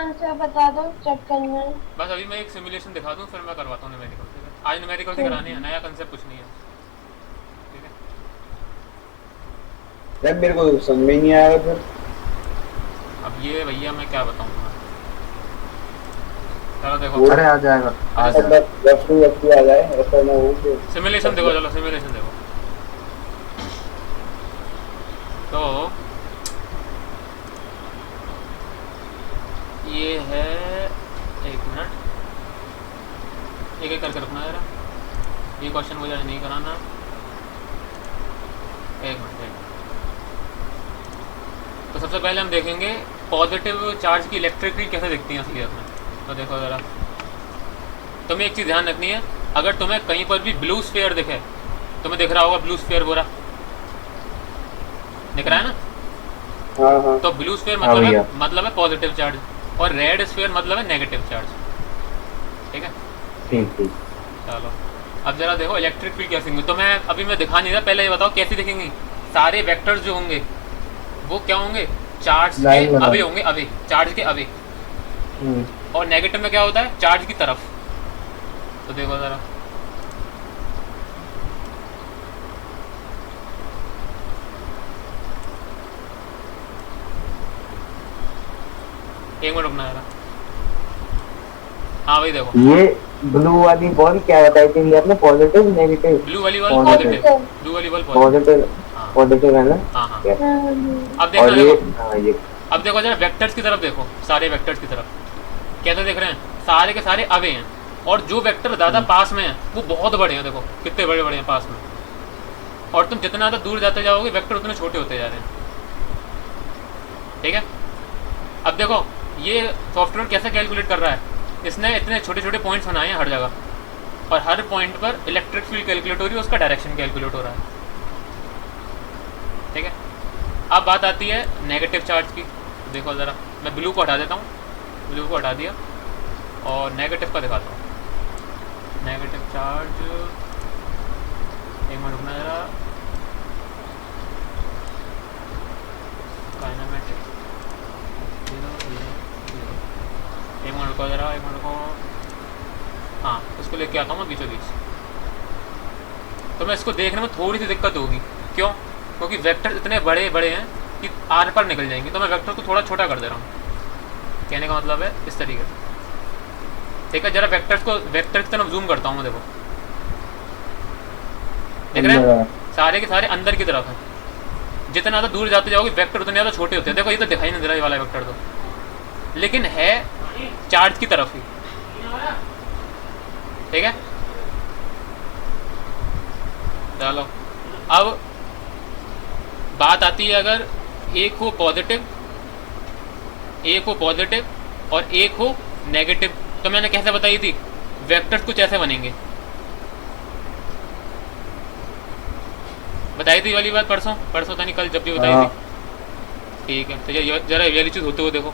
Answer बता दो, check करना है। बस अभी मैं एक सिमुलेशन दिखा दूँ फिर मैं करवाता हूँ न्यूमेरिकल। ठीक है, आज न्यूमेरिकल से कराने हैं, नया कंसेप्ट कुछ नहीं है। ठीक है, यार मेरे को समझ में ही नहीं आया फिर। अब ये भैया मैं क्या बताऊँ तुम्हें। चलो देखो। वो अरे आ जाएगा, आ अच्छा, जाएगा। वस्तु वस्तु आ जाए ऐसा ना हो कि सिमुलेशन देखो, चलो सिमुलेशन देखो। तो ये है, एक मिनट, एक एक करके रखना जरा। ये क्वेश्चन मुझे नहीं कराना। एक मिनट, एक मिनट। तो सबसे पहले हम देखेंगे पॉजिटिव चार्ज की इलेक्ट्रिक फील्ड कैसे दिखती है असलियत में। तो देखो ज़रा, तुम्हें एक चीज़ ध्यान रखनी है। अगर तुम्हें कहीं पर भी ब्लू स्फीयर दिखे, तुम्हें दिख रहा होगा ब्लू स्फीयर पूरा दिख रहा है ना, हाँ हाँ तो ब्लू स्फीयर हाँ भैया। मतलब है पॉजिटिव चार्ज, और रेड स्फीयर मतलब है नेगेटिव चार्ज। ठीक है, ठीक ठीक। चलो अब जरा देखो इलेक्ट्रिक फील्ड कैसे होंगी। तो मैं दिखा नहीं रहा, पहले ये बताओ कैसी दिखेंगी। सारे वेक्टर्स जो होंगे वो क्या होंगे, चार्ज के लाइन बना। अवे होंगे, अवे, चार्ज के अवे। हम्म। और नेगेटिव में क्या होता है, चार्ज की तरफ। तो देखो ज़रा, एक मिनट रुकना जरा। हाँ भाई देखो, ये ब्लू वाली बॉल क्या बताई थी आपने, पॉजिटिव नेगेटिव? ब्लू वाली बॉल पॉजिटिव। पॉजिटिव, ब्लू वाली बॉल पॉजिटिव। पॉजिटिव। हाँ पॉजिटिव है ना? हाँ हाँ। Yes। अब देखना और ये देखो, हाँ ये अब देखो जरा वेक्टर्स की तरफ देखो, सारे वेक्टर्स की तरफ कैसे देख रहे हैं, सारे के सारे अवे हैं। और जो वेक्टर ज़्यादा पास में हैं वो बहुत बड़े हैं, देखो कितने बड़े बड़े हैं पास में। और तुम जितना ज़्यादा दूर जाते जाओगे वेक्टर उतने छोटे होते जा रहे हैं। ठीक है, अब देखो ये सॉफ्टवेयर कैसे कैलकुलेट कर रहा है, इसने इतने छोटे छोटे पॉइंट्स बनाए हैं हर जगह, और हर पॉइंट पर इलेक्ट्रिक फील्ड कैलकुलेट हो रही है, उसका डायरेक्शन कैलकुलेट हो रहा है। ठीक है, अब बात आती है नेगेटिव चार्ज की। देखो ज़रा, मैं ब्लू को हटा देता हूँ, ब्लू को हटा दिया और नेगेटिव का दिखाता हूँ। नेगेटिव चार्ज, एक मिनट रुकना ज़रा, काइनेमेटिक 0 0 0, एक मिनट रुको ज़रा, एक मिनट को। हाँ, इसको लेके आता हूँ मैं बीचों बीच। तो मैं इसको देखने में थोड़ी सी दिक्कत होगी, क्यों? क्योंकि वेक्टर इतने बड़े बड़े हैं कि आर पर निकल जाएंगे, तो मैं वेक्टर को थोड़ा छोटा कर दे रहा हूँ। कहने का मतलब है इस तरीके से। ठीक है, जरा वेक्टर की तरफ जूम करता हूँ मैं, देखो देख रहे हैं, सारे के सारे अंदर की तरफ है। जितना ज़्यादा दूर जाते जाओगे वेक्टर उतने ज़्यादा छोटे होते हैं। देखो ये तो दिखाई नहीं दे रहा ये वाला वेक्टर तो, लेकिन है चार्ज की तरफ ही। ठीक है, चलो अब बात आती है, अगर एक हो पॉजिटिव, एक हो पॉजिटिव और एक हो नेगेटिव, तो मैंने कैसे बताई थी, वेक्टर्स कुछ ऐसे बनेंगे। बताई थी वाली बात परसों, परसों था नहीं कल, जब भी बताई हाँ। थी। ठीक है, तो ये जरा ये वाली चीज़ होते हुए देखो।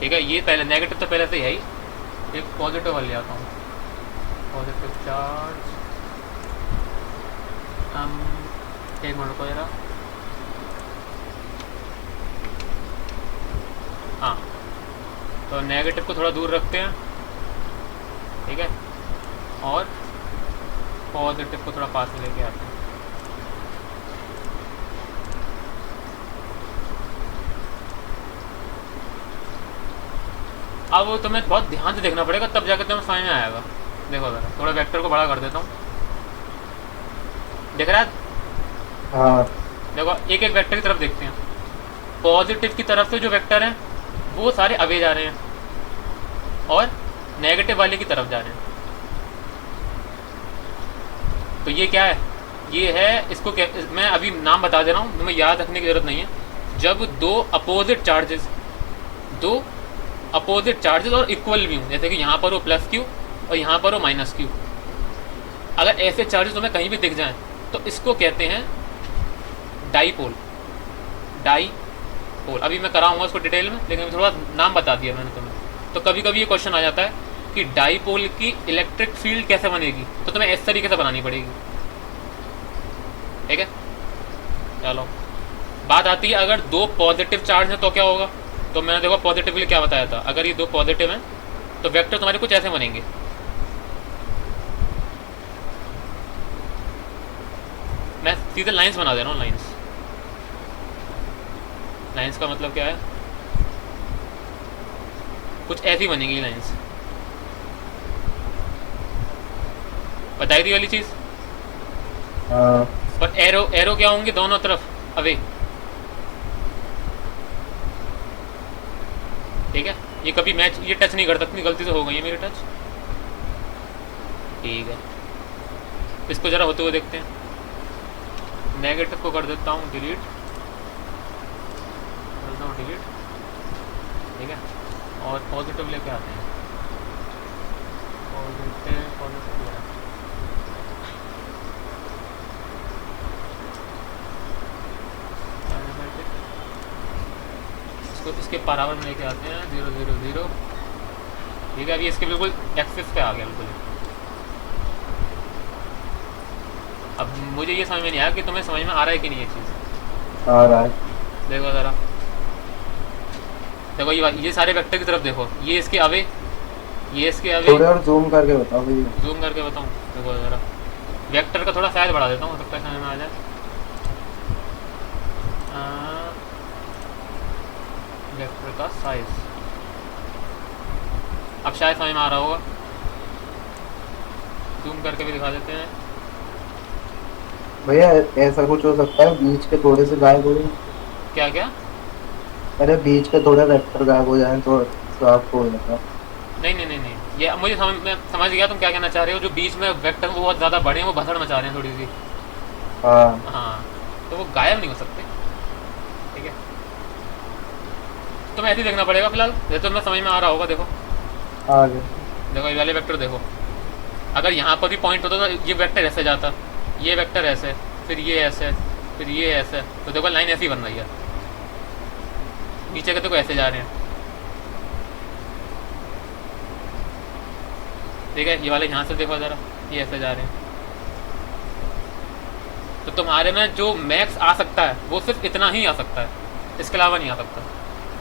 ठीक है, ये पहले नेगेटिव तो पहले से ही है ही। एक पॉजिटिव वाले आता हूँ, पॉजिटिव चार्ज, एक मिनट को जरा। हाँ, तो नेगेटिव को थोड़ा दूर रखते हैं। ठीक है, और पॉजिटिव को थोड़ा पास में लेके आते हैं। अब तुम्हें बहुत ध्यान से देखना पड़ेगा, तब जाकर तुम्हें समझ में आएगा। देखो ज़रा, थोड़ा वेक्टर को बड़ा कर देता हूँ, दिख रहा है? हाँ। देखो एक एक वेक्टर की तरफ देखते हैं। पॉजिटिव की तरफ से जो वेक्टर हैं वो सारे अवे जा रहे हैं, और नेगेटिव वाले की तरफ जा रहे हैं। तो ये क्या है, ये है, इसको क्या, मैं अभी नाम बता दे रहा हूँ, तुम्हें याद रखने की ज़रूरत नहीं है। जब दो अपोजिट चार्जेस और इक्वल भी हों, जैसे कि यहाँ पर हो प्लस क्यू और यहाँ पर हो माइनस क्यू, अगर ऐसे चार्जेस तुम्हें कहीं भी दिख जाएं तो इसको कहते हैं डाईपोल। डाईपोल अभी मैं कराऊंगा उसको डिटेल में, लेकिन थोड़ा नाम बता दिया मैंने तुम्हें। तो कभी कभी ये क्वेश्चन आ जाता है कि डाईपोल की इलेक्ट्रिक फील्ड कैसे बनेगी, तो तुम्हें इस तरीके से बनानी पड़ेगी। ठीक है, चलो बात आती है अगर दो पॉजिटिव चार्ज है तो क्या होगा। तो मैंने देखो पॉजिटिव के लिए क्या बताया था, अगर ये दो पॉजिटिव हैं तो वेक्टर तुम्हारे कुछ ऐसे बनेंगे। मैं सीधे लाइंस बना दे रहा हूँ। लाइंस का मतलब क्या है, कुछ ऐसी बनेंगी लाइंस। बताई थी वाली चीज़। हाँ पर एरो एरो क्या होंगे दोनों तरफ अवे। ठीक है, ये कभी मैच ये टच नहीं कर सकती, गलती से हो गई है मेरी टच। ठीक है, इसको जरा होते हुए देखते हैं। नेगेटिव को कर देता हूँ डिलीट, ठीक है, और पॉजिटिव लेके आते हैं। पॉजिटिव इसको इसके बराबर में लेके आते हैं 0 0 0। ठीक है, अभी इसके बिल्कुल एक्सिस पे आ गया बिल्कुल। अब मुझे ये समझ में नहीं आया कि तुम्हें समझ में आ रहा है कि नहीं ये चीज़। आ रहा है। देखो ज़रा, देखो ये सारे वेक्टर की तरफ देखो, ये इसके अवे, ये इसके अवे। थोड़े और जूम करके बताओ भैया। जूम करके बताऊँ, देखो ज़रा वेक्टर का थोड़ा साइज बढ़ा देता हूँ, तब तक समझ में आ जाए। वेक्टर का साइज अब शायद समझ में आ रहा होगा। जूम करके भी दिखा देते हैं। भैया ऐसा कुछ हो सकता है बीच के थोड़े से गायब हो जाए। क्या क्या? अरे बीच के थोड़े वेक्टर गायब हो जाए तो आपको हो जाता। नहीं नहीं नहीं नहीं, ये मुझे मैं समझ गया तुम क्या कहना चाह रहे हो। जो बीच में वेक्टर वो बहुत ज़्यादा बड़े हैं, वो भसड़ मचा रहे हैं थोड़ी सी। हाँ हाँ, तो वो गायब नहीं हो सकते। ठीक है, तुम्हें ऐसे ही देखना पड़ेगा फिलहाल, जैसे तुम्हें समझ में आ रहा होगा। देखो आगे देखो ये वाले वेक्टर देखो, अगर यहाँ पर भी पॉइंट होता तो ये वेक्टर ऐसे जाता, ये वेक्टर ऐसे, फिर ये ऐसे, फिर ये ऐसे। तो देखो लाइन ऐसी बन रही है, नीचे के देखो ऐसे जा रहे हैं। ठीक है, ये वाले यहाँ से देखो ज़रा, ये ऐसे जा रहे हैं। तो तुम्हारे में जो मैक्स आ सकता है वो सिर्फ इतना ही आ सकता है, इसके अलावा नहीं आ सकता।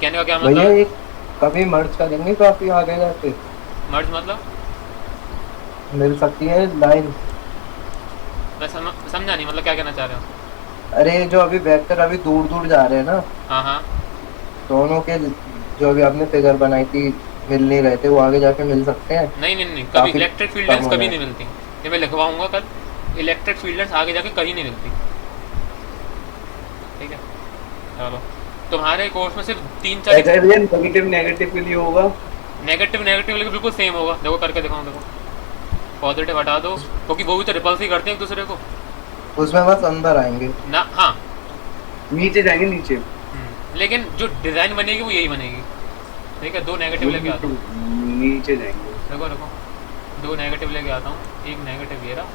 कहने का क्या मतलब भैया है? एक कभी मर्ज करेंगे काफी आगे जाके मर्ज मतलब मिल सकती है लाइन। मैं समझा नहीं, मतलब क्या कहना चाह रहे हो? अरे जो अभी वेक्टर अभी दूर दूर जा रहे हैं ना, हाँ हाँ, दोनों के जो अभी आपने फिगर बनाई थी मिल नहीं रहे थे, वो आगे जाके मिल सकते हैं। नहीं नहीं नहीं, कभी काफी इलेक्ट्रिक फील्ड कम लाइंस हो कभी गया। नहीं मिलती। ये मैं लिखवाऊंगा कल, इलेक्ट्रिक फील्ड लाइंस आगे जाके कहीं नहीं मिलती। ठीक है, चलो तुम्हारे कोर्स में सिर्फ 3 4 ऐसा भैया नेगेटिव नेगेटिव के लिए होगा। नेगेटिव लेकिन बिल्कुल सेम होगा। देखो करके दिखाऊँ, देखो पॉजिटिव हटा दो, क्योंकि वो भी तो रिपल्स ही करते हैं एक दूसरे को उसमें बस अंदर आएंगे। ना। हाँ, नीचे जाएंगे नीचे। लेकिन जो डिज़ाइन बनेगी वो यही बनेगी। ठीक है, 2 नेगेटिव लेके आता हूँ। नीचे जाएंगे। देखो देखो, 2 नेगेटिव लेके आता हूँ। एक नेगेटिव ये रहा,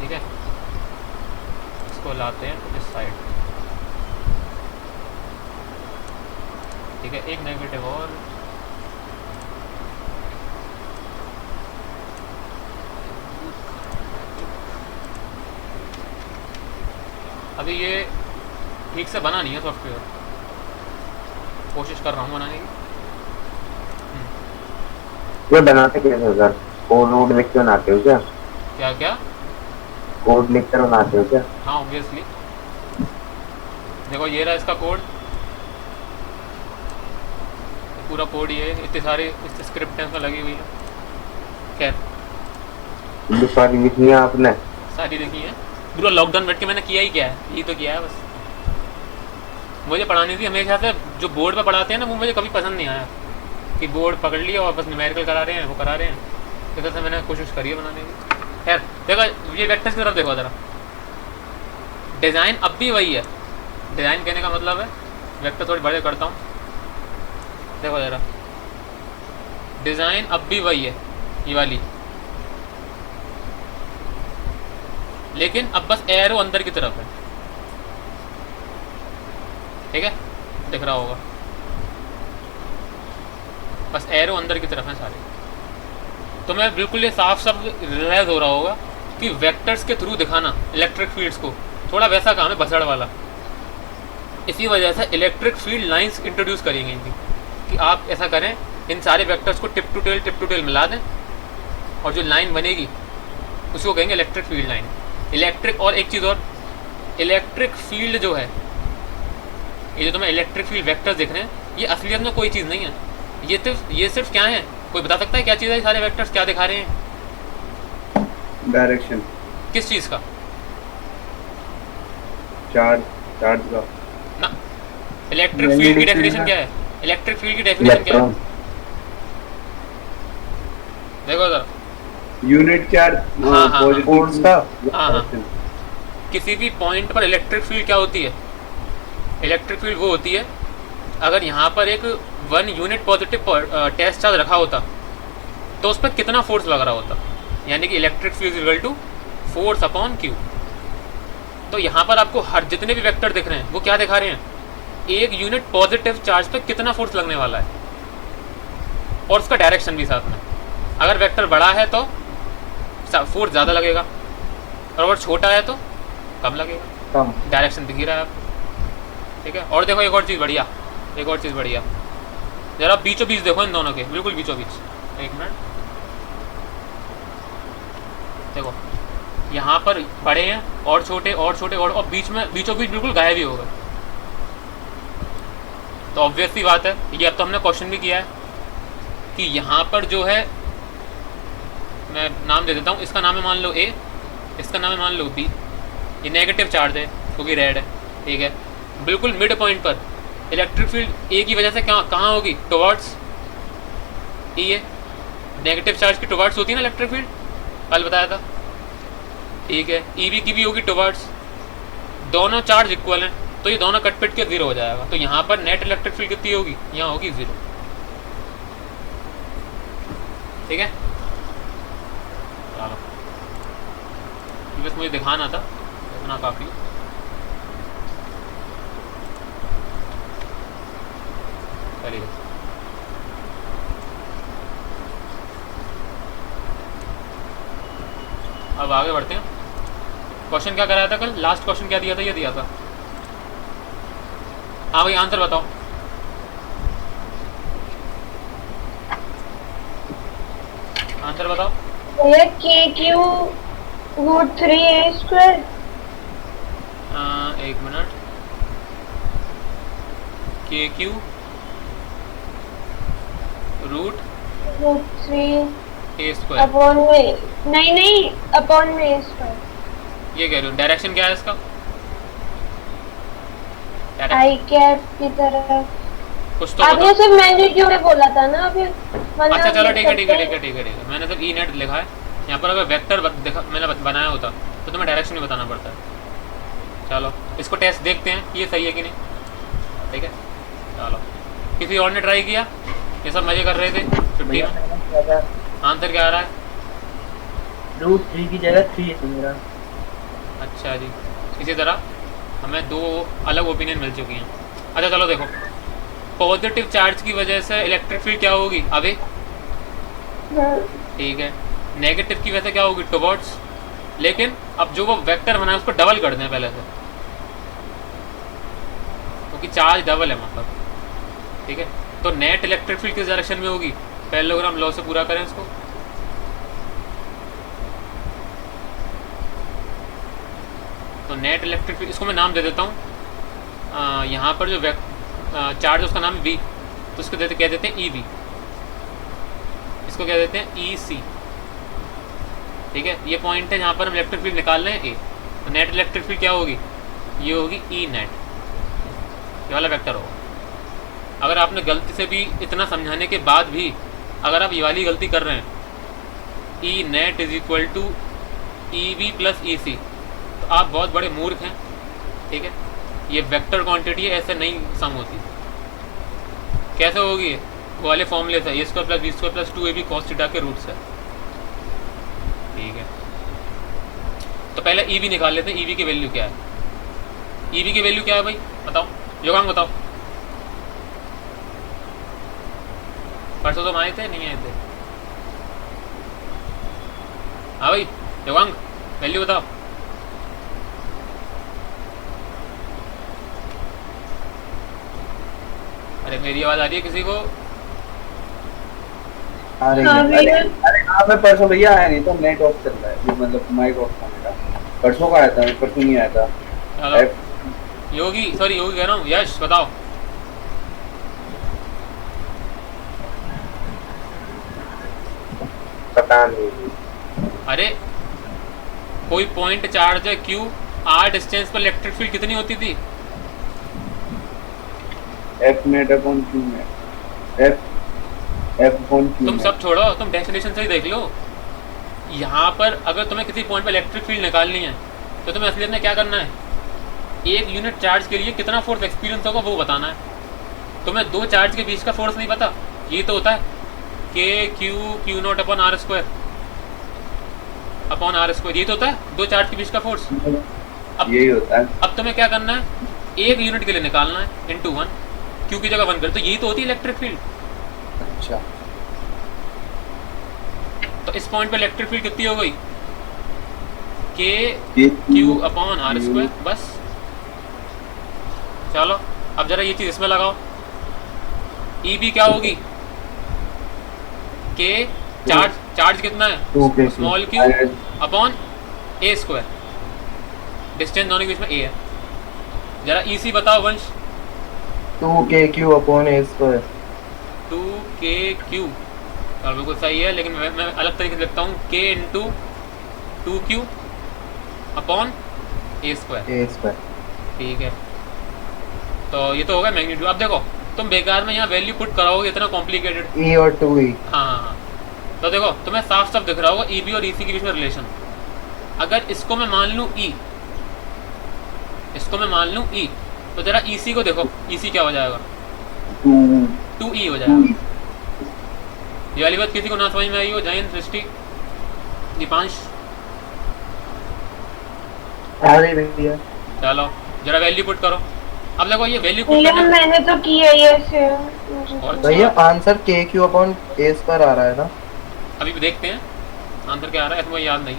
ठीक है, इसको लाते हैं इस साइड। ठीक है, एक नेगेटिव और, अभी ये ठीक से बना नहीं है सॉफ्टवेयर, कोशिश कर रहा हूँ बनाने की। ये बनाते कैसे हो सर? कोड वोड लिख के बनाते हो क्या? क्या क्या? कोड लिख कर बनाते हो क्या? हाँ ऑब्वियसली। देखो ये रहा इसका कोड, पूरा कोड ये है, इतने सारे इस स्क्रिप्ट में लगी हुई है। खैर ये सारी लिखनी है आपने? सारी देखी है, पूरा लॉकडाउन बैठ के मैंने किया ही क्या है, यही तो किया है बस। मुझे पढ़ानी थी हमेशा से, जो बोर्ड पे पढ़ाते हैं ना वो मुझे कभी पसंद नहीं आया, कि बोर्ड पकड़ लिया और बस न्यूमेरिकल करा रहे हैं, वो करा रहे हैं। इस तरह से मैंने कोशिश करी है बनाने की। खैर देखो ये वेक्टर्स की तरफ देखो ज़रा, डिज़ाइन अब भी वही है। डिज़ाइन कहने का मतलब है, वेक्टर थोड़ी बड़े करता हूँ, देखो ज़रा, डिज़ाइन अब भी वही है, ये वाली, लेकिन अब बस एरो अंदर की तरफ है। ठीक है, दिख रहा होगा, बस एरो अंदर की तरफ है सारे। तो मैं बिल्कुल ये साफ साफ रियलाइज हो रहा होगा कि वेक्टर्स के थ्रू दिखाना इलेक्ट्रिक फील्ड्स को, थोड़ा वैसा काम है बसड़ वाला। इसी वजह से इलेक्ट्रिक फील्ड लाइंस इंट्रोड्यूस करेंगे इनकी, कि आप ऐसा करें, इन सारे वेक्टर्स को टिप टू टेल मिला दें, और जो लाइन बनेगी उसको कहेंगे इलेक्ट्रिक फील्ड लाइन। इलेक्ट्रिक, और एक चीज़ और, इलेक्ट्रिक फील्ड जो है, ये जो तुम्हें इलेक्ट्रिक फील्ड वेक्टर्स दिख रहे हैं, ये असलियत में कोई चीज़ नहीं है। ये सिर्फ क्या है, कोई बता सकता है क्या चीज़ है? ये सारे वेक्टर्स क्या दिखा रहे हैं? डायरेक्शन, किस चीज़ का? चार्ज का। ना, इलेक्ट्रिक फील्ड की डेफिनेशन क्या है? इलेक्ट्रिक फील्ड की डेफिनेशन क्या है? इलेक्ट्रॉन देखो जरा, यूनिट चार्ज, हाँ, हाँ, फोर्स का। हाँ। किसी भी पॉइंट पर इलेक्ट्रिक फील्ड क्या होती है? इलेक्ट्रिक फील्ड वो होती है, अगर यहाँ पर एक 1 यूनिट पॉजिटिव टेस्ट चार्ज रखा होता तो उस पर कितना फोर्स लग रहा होता, यानी कि electric field equal to force upon Q. तो यहाँ पर आपको हर जितने भी वेक्टर दिख रहे हैं वो क्या दिखा रहे हैं? एक यूनिट पॉजिटिव चार्ज पे कितना फोर्स लगने वाला है, और उसका डायरेक्शन भी साथ में। अगर वेक्टर बड़ा है तो फोर्स ज़्यादा लगेगा, और अगर छोटा है तो कम लगेगा, कम। डायरेक्शन दिख ही रहा है आपको, ठीक है। और देखो एक और चीज़ बढ़िया, जरा बीचों बीच देखो इन दोनों के, बिल्कुल बीचों बीच। एक मिनट देखो, यहाँ पर बड़े हैं और छोटे और बीच में बीचों बीच बिल्कुल गायब ही हो गए। तो ऑब्वियस सी बात है, ये अब तो हमने क्वेश्चन भी किया है कि यहाँ पर जो है, मैं नाम दे देता हूँ, इसका नाम है मान लो ए, इसका नाम है मान लो बी। ये नेगेटिव चार्ज है क्योंकि रेड है, ठीक है। बिल्कुल मिड पॉइंट पर इलेक्ट्रिक फील्ड ए की वजह से कहाँ होगी? टुवर्ड्स ई है। नेगेटिव चार्ज की टुवर्ड्स होती है ना इलेक्ट्रिक फील्ड, कल बताया था, ठीक है। ई बी की भी होगी टुवर्ड्स। दोनों चार्ज इक्वल हैं तो ये दोनों कट पिट के 0 हो जाएगा। तो यहाँ पर नेट इलेक्ट्रिक फील्ड कितनी होगी? यहाँ होगी 0, ठीक है। चलो, बस मुझे दिखाना था, इतना काफ़ी। चलिए अब आगे बढ़ते हैं। क्वेश्चन क्या कराया था कल? लास्ट क्वेश्चन क्या दिया था? ये दिया था, हाँ भाई आंसर बताओ। आंसर बताओ। ये KQ √3a²। एक मिनट, KQ √3a² अपॉन में, नहीं अपॉन में a²। ये कह रही हूँ। डायरेक्शन क्या है इसका? आई कैप की तरफ। कुछ तो आपने बताओ। सिर्फ मैग्नीट्यूड बोला था ना अभी। अच्छा चलो ठीक है, मैंने सिर्फ ई नेट लिखा है यहाँ पर। अगर वेक्टर मैंने बनाया होता तो तुम्हें डायरेक्शन भी बताना पड़ता है। चलो इसको टेस्ट देखते हैं कि ये सही है कि नहीं, ठीक है। चलो, किसी और ने ट्राई किया? ये सब मजे कर रहे थे छुट्टी में। आंसर क्या आ रहा है? √3 की जगह 3 है मेरा। अच्छा जी, इसी तरह हमें 2 अलग ओपिनियन मिल चुकी हैं। अच्छा चलो देखो, पॉजिटिव चार्ज की वजह से इलेक्ट्रिक फील्ड क्या होगी? अवे, ठीक है। नेगेटिव की वजह से क्या होगी? टुवर्ड्स। लेकिन अब जो वो वेक्टर बना है उसको डबल कर दें पहले से, क्योंकि चार्ज डबल है मतलब, ठीक है। तो नेट इलेक्ट्रिक फील्ड किस डायरेक्शन में होगी? पैरेललोग्राम लॉ से पूरा करें इसको। तो नेट इलेक्ट्रिक फील्ड, इसको मैं नाम दे देता हूँ। यहाँ पर जो चार्ज है उसका नाम है बी, तो उसको कह देते हैं ई बी, इसको कह देते हैं ई सी, ठीक है। ये पॉइंट है जहाँ पर हम इलेक्ट्रिक फील्ड निकाल रहे हैं ए। तो नेट इलेक्ट्रिक फील्ड क्या होगी? ये होगी ई नेट, ये वाला वेक्टर होगा। अगर आपने गलती से भी इतना समझाने के बाद भी अगर आप ये वाली गलती कर रहे हैं, E net is equal to E B plus E C, तो आप बहुत बड़े मूर्ख हैं, ठीक है। ये वेक्टर क्वांटिटी ऐसे नहीं सम होती। कैसे होगी? वो वाले फॉर्मूले से, A square plus B square plus 2ab cos theta के रूट से, ठीक है। तो पहले ई बी निकाल लेते हैं। ई बी की वैल्यू क्या है? ई बी की वैल्यू क्या है भाई बताओ, योगांग बताओ। परसों तो आए थे, नहीं आए थे? हाँ भाई योगांग, वैल्यू बताओ। अरे मेरी आवाज आ रही है किसी को? आ रही हाँ है। भैया अरे हाँ मैं परसों भैया आया नहीं था, नेट ऑफ चल रहा है, ये मतलब माइक ऑफ था मेरा। परसों का आया था, मैं परसों नहीं आया था। चलो योगी, सॉरी योगी कह रहा हूँ, यश बताओ। पता नहीं। अरे कोई पॉइंट चार्ज है क्यू, आर डिस्टेंस पर इलेक्ट्रिक फील्ड कितनी होती थी? F net upon Q net, F upon Q तुम नेट। सब छोड़ो, तुम डेफिनेशन से ही देख लो। यहाँ पर अगर तुम्हें किसी पॉइंट पर इलेक्ट्रिक फील्ड निकालनी है तो तुम्हें असलियत में क्या करना है, एक यूनिट चार्ज के लिए कितना फोर्स एक्सपीरियंस होगा वो बताना है। तुम्हें दो चार्ज के बीच का फोर्स नहीं पता, ये तो होता है के Q not upon R square upon R square, ये तो होता है दो चार्ज के बीच का फोर्स। अब यही होता है। अब तुम्हें क्या करना है, एक यूनिट के लिए निकालना है इंटू वन, क्यू की जगह वन कर, तो यही तो होती है इलेक्ट्रिक फील्ड। अच्छा, तो इस पॉइंट पे इलेक्ट्रिक फील्ड कितनी हो गई, के ये क्यू अपॉन आर स्क्वायर, बस। चलो अब जरा ये चीज इसमें लगाओ, ई बी क्या होगी, के चार्ज कितना है, 2k स्मॉल क्यू अपॉन ए स्क्वायर, डिस्टेंस दोनों के बीच में ए है। जरा ई सी बताओ वंश। 2kq upon a square. 2kq और बिल्कुल सही है, लेकिन मैं अलग तरीके से लिखता हूँ, k into 2q upon A square. a square. ठीक है, तो ये तो होगा मैग्नीट्यूड। अब देखो तुम बेकार में यहाँ वैल्यू पुट कराओगे इतना कॉम्प्लिकेटेड। e और 2e। हाँ, तो देखो तुम्हें साफ साफ दिख रहा होगा ई बी और ई सी के बीच में रिलेशन। अगर इसको मैं मान लूँ ई, इसको मैं मान लूँ ई, तो जरा ई सी को देखो, ई सी क्या हो जाएगा, 2e हो जाएगा। ये वाली बात किसी को ना समझ में आई हो, जैन सृष्टि दीपांश? आ रही भैया। चलो जरा वैल्यू पुट करो। अब देखो ये वैल्यू पुट भैया करने मैंने तो किया ये से। और भैया answer kq upon a square आ रहा है ना? अभी भी देखते हैं आंसर क्या आ रहा है, मुझे याद नहीं।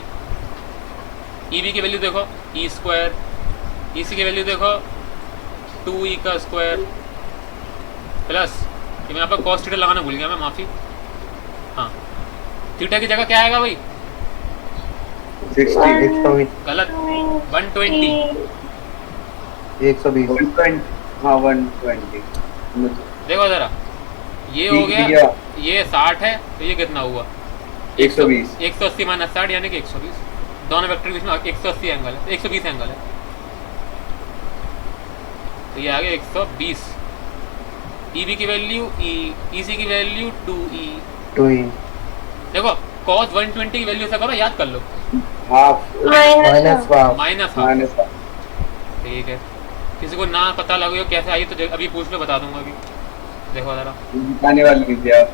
ई बी की वैल्यू देखो ई स्क्वायर, ई सी की वैल्यू देखो 2e का स्क्वायर प्लस, ये मैं यहाँ पर कॉस थीटा लगाना भूल गया मैं, माफ़ी। हाँ, थीटा की जगह क्या आएगा भाई, 60 गलत, 120। 120। 120, हाँ 120। देखो ज़रा, ये हो ठीक गया, ये 60 है, तो ये कितना हुआ, 120। 180 माइनस 60 यानी कि 120। दोनों वेक्टर के बीच में 180 एंगल है, 120 एंगल है, तो ये आ गया 120। ई बी की वैल्यू ई सी की वैल्यू 2e। देखो cos 120 की वैल्यू से करो, याद कर लो, half minus half. Minus. Minus ठीक है, किसी को ना पता लगे हो कैसे आई तो अभी पूछ लो, बता दूंगा अभी। देखो ज़रा, दिखाने वाली नहीं थी आप।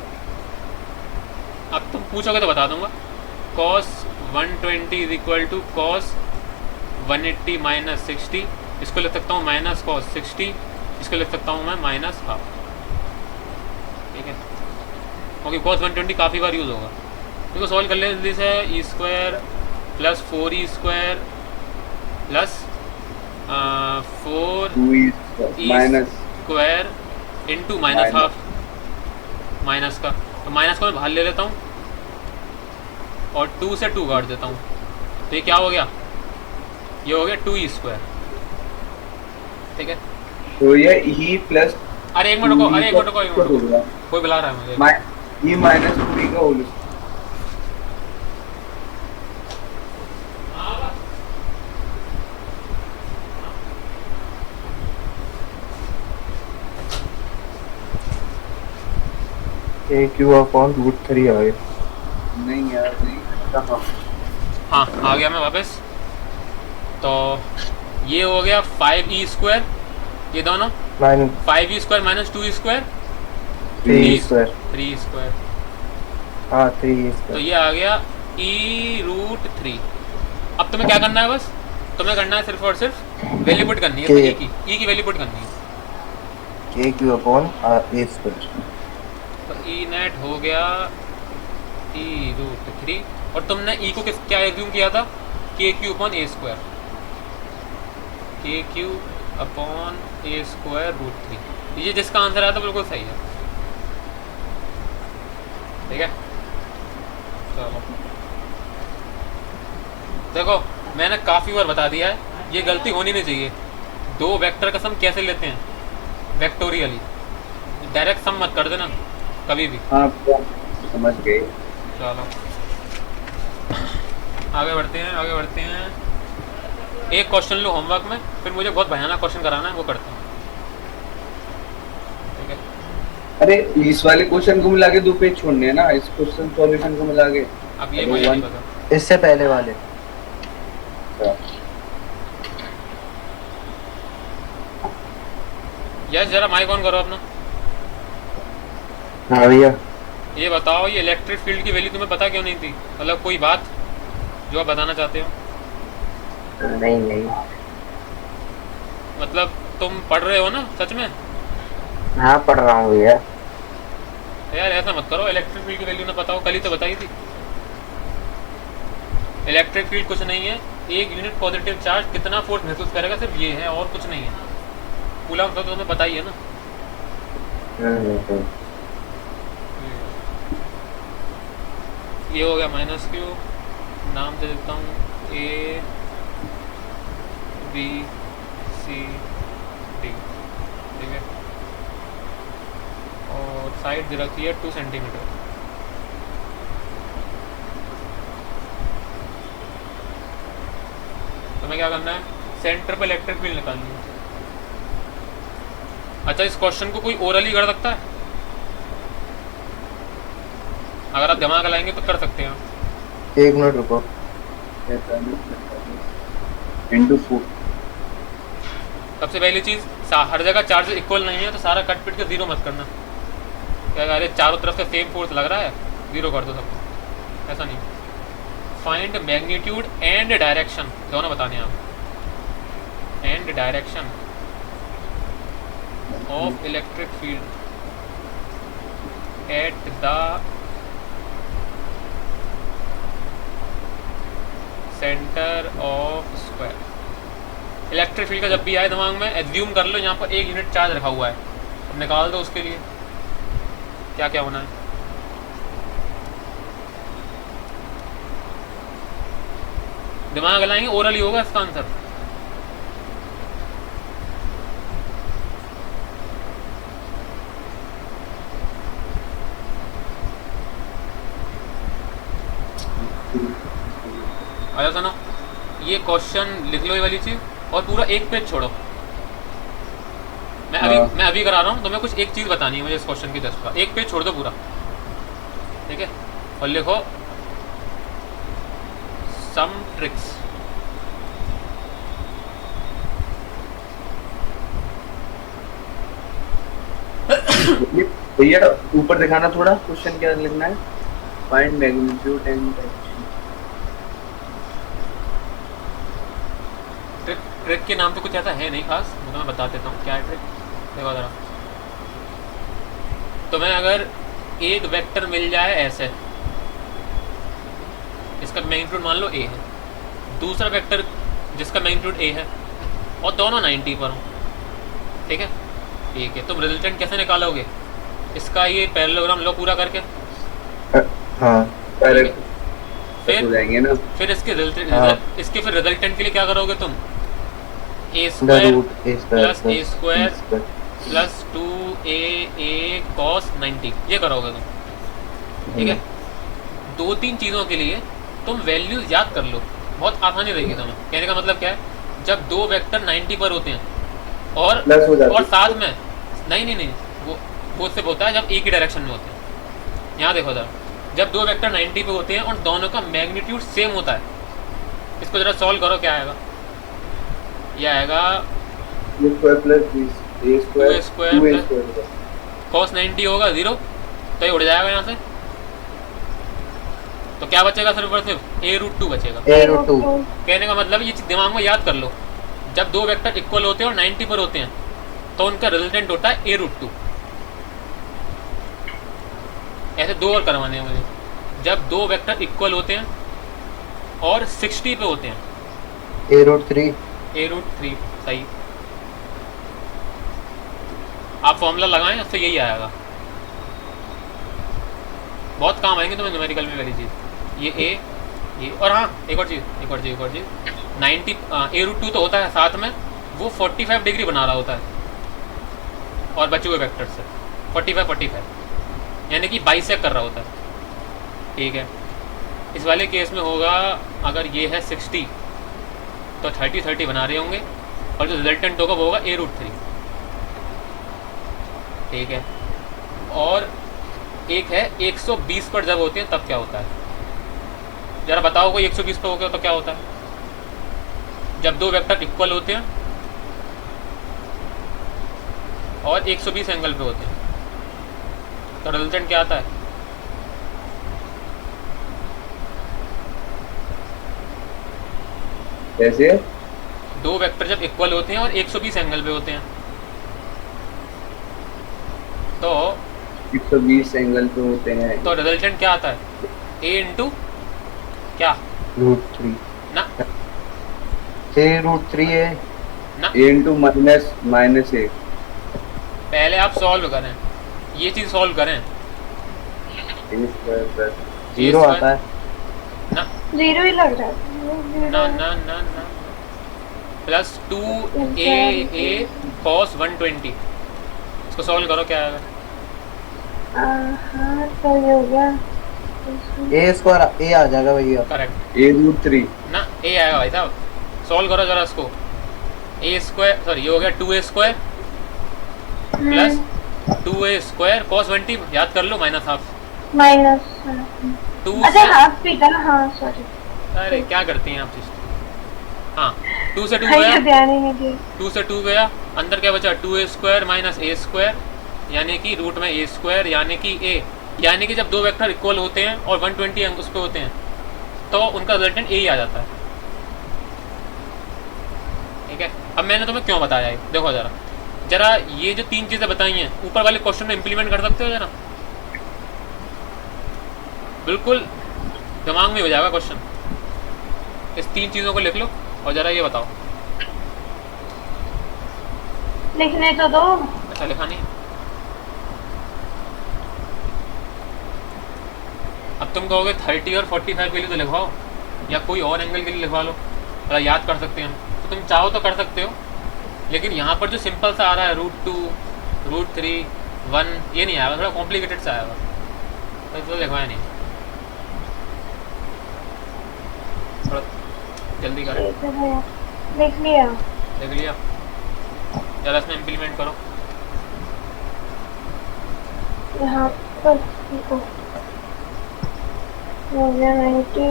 अब तुम पूछोगे तो बता दूंगा। cos 120 is equal to cos 180 minus 60, इसको लिख सकता हूँ माइनस cos 60, इसको लिख सकता हूँ मैं माइनस हाफ। ठीक है, क्योंकि cos 120 काफ़ी बार यूज़ होगा। देखो सॉल्व कर ले जल्दी से, E square plus 4e square plus 4e minus square into minus half, minus का, तो माइनस को मैं बाहर ले लेता हूँ और 2 से 2 काट देता हूँ, तो ये क्या हो गया, ये हो गया 2e स्क्वायर। ठीक है, तो ये ही प्लस अरे एक मिनट रुको, अरे एक मिनट रुको, एक मिनट रुको, कोई बुला रहा है मुझे। ये माइनस 2 का होल kq अपॉन √3 आ गया। नहीं यार, नहीं कहाँ। हाँ आ गया मैं वापस। तो ये हो गया 5e स्क्वायर, ये दोनों 5e square minus 2e square 3 square. 3 square, हाँ 3 तो स्क्वायर। ये आ गया e√3। अब तुम्हें क्या करना है, बस तुम्हें करना है सिर्फ और सिर्फ वैल्यू पुट करनी है, ई की वैल्यू पुट करनी है। kq upon a square. तो ई नेट हो गया e√3, और तुमने ई को क्या एज्यूम किया था, के क्यू अपॉन ए स्क्वायर, के क्यू अपॉन ए स्क्वायर रूट 3। ये जिसका आंसर आया था बिल्कुल सही है। ठीक है, चलो देखो मैंने काफ़ी बार बता दिया है, ये गलती होनी नहीं चाहिए। दो वेक्टर का सम कैसे लेते हैं? वेक्टोरियली, डायरेक्ट सम मत कर देना कभी भी। हाँ समझ गए। चलो आगे बढ़ते हैं, आगे बढ़ते हैं। एक क्वेश्चन लो होमवर्क में, फिर मुझे बहुत भयानक क्वेश्चन कराना है, वो करते हैं। ठीक है, अरे इस वाले क्वेश्चन को मिला के 2 पेज छोड़ने हैं ना, इस क्वेश्चन सॉल्यूशन को मिला के। अब ये मुझे नहीं पता। इससे पहले वाले यस, जरा माइक ऑन करो अपना। हाँ भैया। ये बताओ, ये इलेक्ट्रिक फील्ड की वैल्यू तुम्हें पता क्यों नहीं थी? मतलब कोई बात जो आप बताना चाहते हो? नहीं नहीं। मतलब तुम पढ़ रहे हो ना सच में? हाँ पढ़ रहा हूँ भैया। यार ऐसा मत करो, इलेक्ट्रिक फील्ड की वैल्यू ना पता हो, कल ही तो बताई थी। इलेक्ट्रिक फील्ड कुछ नहीं है, एक यूनिट पॉजिटिव चार्ज कितना फोर्स महसूस करेगा, सिर्फ ये है और कुछ नहीं है। कूलम तो तुम्हें पता ही है ना। हम्म। ये हो गया माइनस क्यू, नाम दे देता हूँ ए बी सी डी। ठीक है, और साइड दे रखी है 2 सेंटीमीटर। तुम्हें क्या करना है? सेंटर पर इलेक्ट्रिक फील्ड निकालनी है। अच्छा, इस क्वेश्चन को कोई ओरली कर सकता है? अगर आप दिमाग लगाएंगे तो कर सकते हैं। 1 मिनट रुको। 4 सबसे पहली चीज़, हर जगह चार्जेस इक्वल नहीं है तो सारा कट पिट के 0 मत करना। क्या अरे चारों तरफ से सेम फोर्स लग रहा है, 0 कर दो सबको, ऐसा नहीं। फाइंड मैग्नीट्यूड एंड डायरेक्शन, दोनों बताने हैं आप। And direction of electric field at the centre of square. Electric field का जब भी आए दिमाग में, एज्यूम कर लो यहाँ पर 1 यूनिट चार्ज रखा हुआ है, अब निकाल दो उसके लिए क्या क्या होना है। दिमाग लगाएंगे, ओरल ही होगा इसका आंसर। आया सुनो, ये क्वेश्चन लिख लो ये वाली चीज, और पूरा 1 पेज छोड़ो। मैं अभी करा रहा हूँ, तुम्हें कुछ एक चीज बतानी है मुझे इस क्वेश्चन की 10 का। 1 पेज छोड़ दो पूरा, ठीक है, और लिखो सम ट्रिक्स। भैया ऊपर दिखाना थोड़ा, क्वेश्चन क्या लिखना है? फाइंड मैग्नीट्यूड एंड ट्रिक के नाम तो कुछ ऐसा है नहीं खास, मैं तुम्हें बता देता हूँ क्या है ट्रिक। देखो जरा, तुम्हें अगर एक वेक्टर मिल जाए ऐसे, इसका मैग्नीट्यूड मान लो a है, दूसरा वेक्टर जिसका मैग्नीट्यूड a है, और दोनों 90 पर हो, ठीक है, ठीक है, तुम रिजल्टेंट कैसे निकालोगे? इसका ये पैरेललोग्राम लो पूरा करके। हाँ फिर हो जाएंगे ना। फिर इसके हाँ। इसके फिर रिजल्टेंट के लिए क्या करोगे तुम? a the square root plus a square plus 2a cos 90, ये करोगे तुम, ठीक है। 2-3 चीज़ों के लिए तुम वैल्यूज याद कर लो, बहुत आसानी रहेगी तुम्हें। कहने का मतलब क्या है, जब दो वेक्टर 90 पर होते हैं और प्लस हो जाती है। साथ में नहीं वो सिर्फ होता है जब एक ही डायरेक्शन में होते हैं। यहाँ देखो जरा, जब दो वेक्टर 90 पे होते हैं और दोनों का मैग्नीट्यूड सेम होता है, इसको जरा सॉल्व करो, क्या आएगा? ये आएगा a square plus a square 2a square 2a plus square cos 90 होगा 0, तो ये उड़ जाएगा यहाँ से। तो क्या बचेगा? सिर्फ और सिर्फ a√2 बचेगा। a√2 कहने का मतलब ये चीज़ दिमाग में याद कर लो, जब दो वेक्टर इक्वल होते हैं और 90 पर होते हैं तो उनका रिजल्टेंट होता है a√2। ऐसे 2 और करवाने हैं मुझे। जब दो वेक्टर इक्वल होते हैं और 60 पे होते हैं। A√3 A√3 सही। आप फॉर्मूला लगाएं, उससे यही आएगा। बहुत काम आएंगे तुम्हें न्यूमेरिकल में वाली चीज़। ये ये और हाँ एक और चीज़ 90 A√2 तो होता है साथ में, वो 45 डिग्री बना रहा होता है और बचे हुए वेक्टर से 45 यानी कि बाइसेक्ट कर रहा होता है। ठीक है, इस वाले केस में होगा अगर ये है 60 तो 30 बना रहे होंगे और जो रिजल्टेंट होगा वो होगा A√3। ठीक है, और एक है 120 पर जब होते हैं तब क्या होता है, जरा बताओ कोई 120 पर हो गया तो क्या होता है? जब दो वेक्टर इक्वल होते हैं और 120 एंगल पे होते हैं तो रिजल्टेंट क्या आता है? कैसे? दो वेक्टर जब इक्वल होते हैं और 120 एंगल पे होते हैं तो 120 एंगल पे होते हैं तो रिजल्टेंट क्या आता है? A इंटू क्या √3 ना A√3 है। ना, A इंटू माइनस ए। पहले आप सॉल्व करें, ये चीज़ सॉल्व करें। A स्क्वायर प्लस 0 आता है। ना 0 ही लग रहा है। ना ना ना ना प्लस 2AA cos 120, इसको सॉल्व करो क्या आएगा? हाँ तो ये हो गया। A² A आ जाएगा भैया। करेक्ट A√3 ना, A आएगा भाई साहब, सॉल्व करो जरा इसको। ये हो गया 2A² प्लस 2A² cos 20, याद कर लो माइनस हाफ माइनस 2 अच्छा से। हाफ भी था। हाँ सॉरी, अरे क्या करती हैं आप चीज? हाँ 2 से 2 ये गया, ध्यान ही नहीं दिया। 2 से 2 गया, अंदर क्या बचा? 2A² माइनस A² यानी कि रूट में A² यानी कि A, यानी कि जब दो वेक्टर इक्वल होते हैं और 120 अंक उस पे होते हैं तो उनका रिजल्टेंट A ही आ जाता है। ठीक है, अब मैंने तुम्हें क्यों बताया है देखो जरा, जरा ये जो तीन चीज़ें बताई हैं ऊपर वाले क्वेश्चन में इम्प्लीमेंट कर सकते हो जरा, बिल्कुल दिमाग में हो जाएगा क्वेश्चन। इस तीन चीज़ों को लिख लो और जरा ये बताओ। लिखने तो दो। अच्छा लिखा नहीं? अब तुम कहोगे 30 और 45 के लिए तो लिखवाओ या कोई और एंगल के लिए लिखवा लो, थोड़ा याद कर सकते हैं हम, तो तुम चाहो तो कर सकते हो, लेकिन यहाँ पर जो सिंपल सा आ रहा है √2 √3 1 ये नहीं आएगा, थोड़ा कॉम्प्लिकेटेड सा आएगा, तो लिखवाया नहीं। थोड़ा जल्दी करें। ठीक है भैया, लिख लिया। देख लिया, ज़रा इसमें इम्प्लीमेंट करो। यहाँ पर देखो हो गया 90।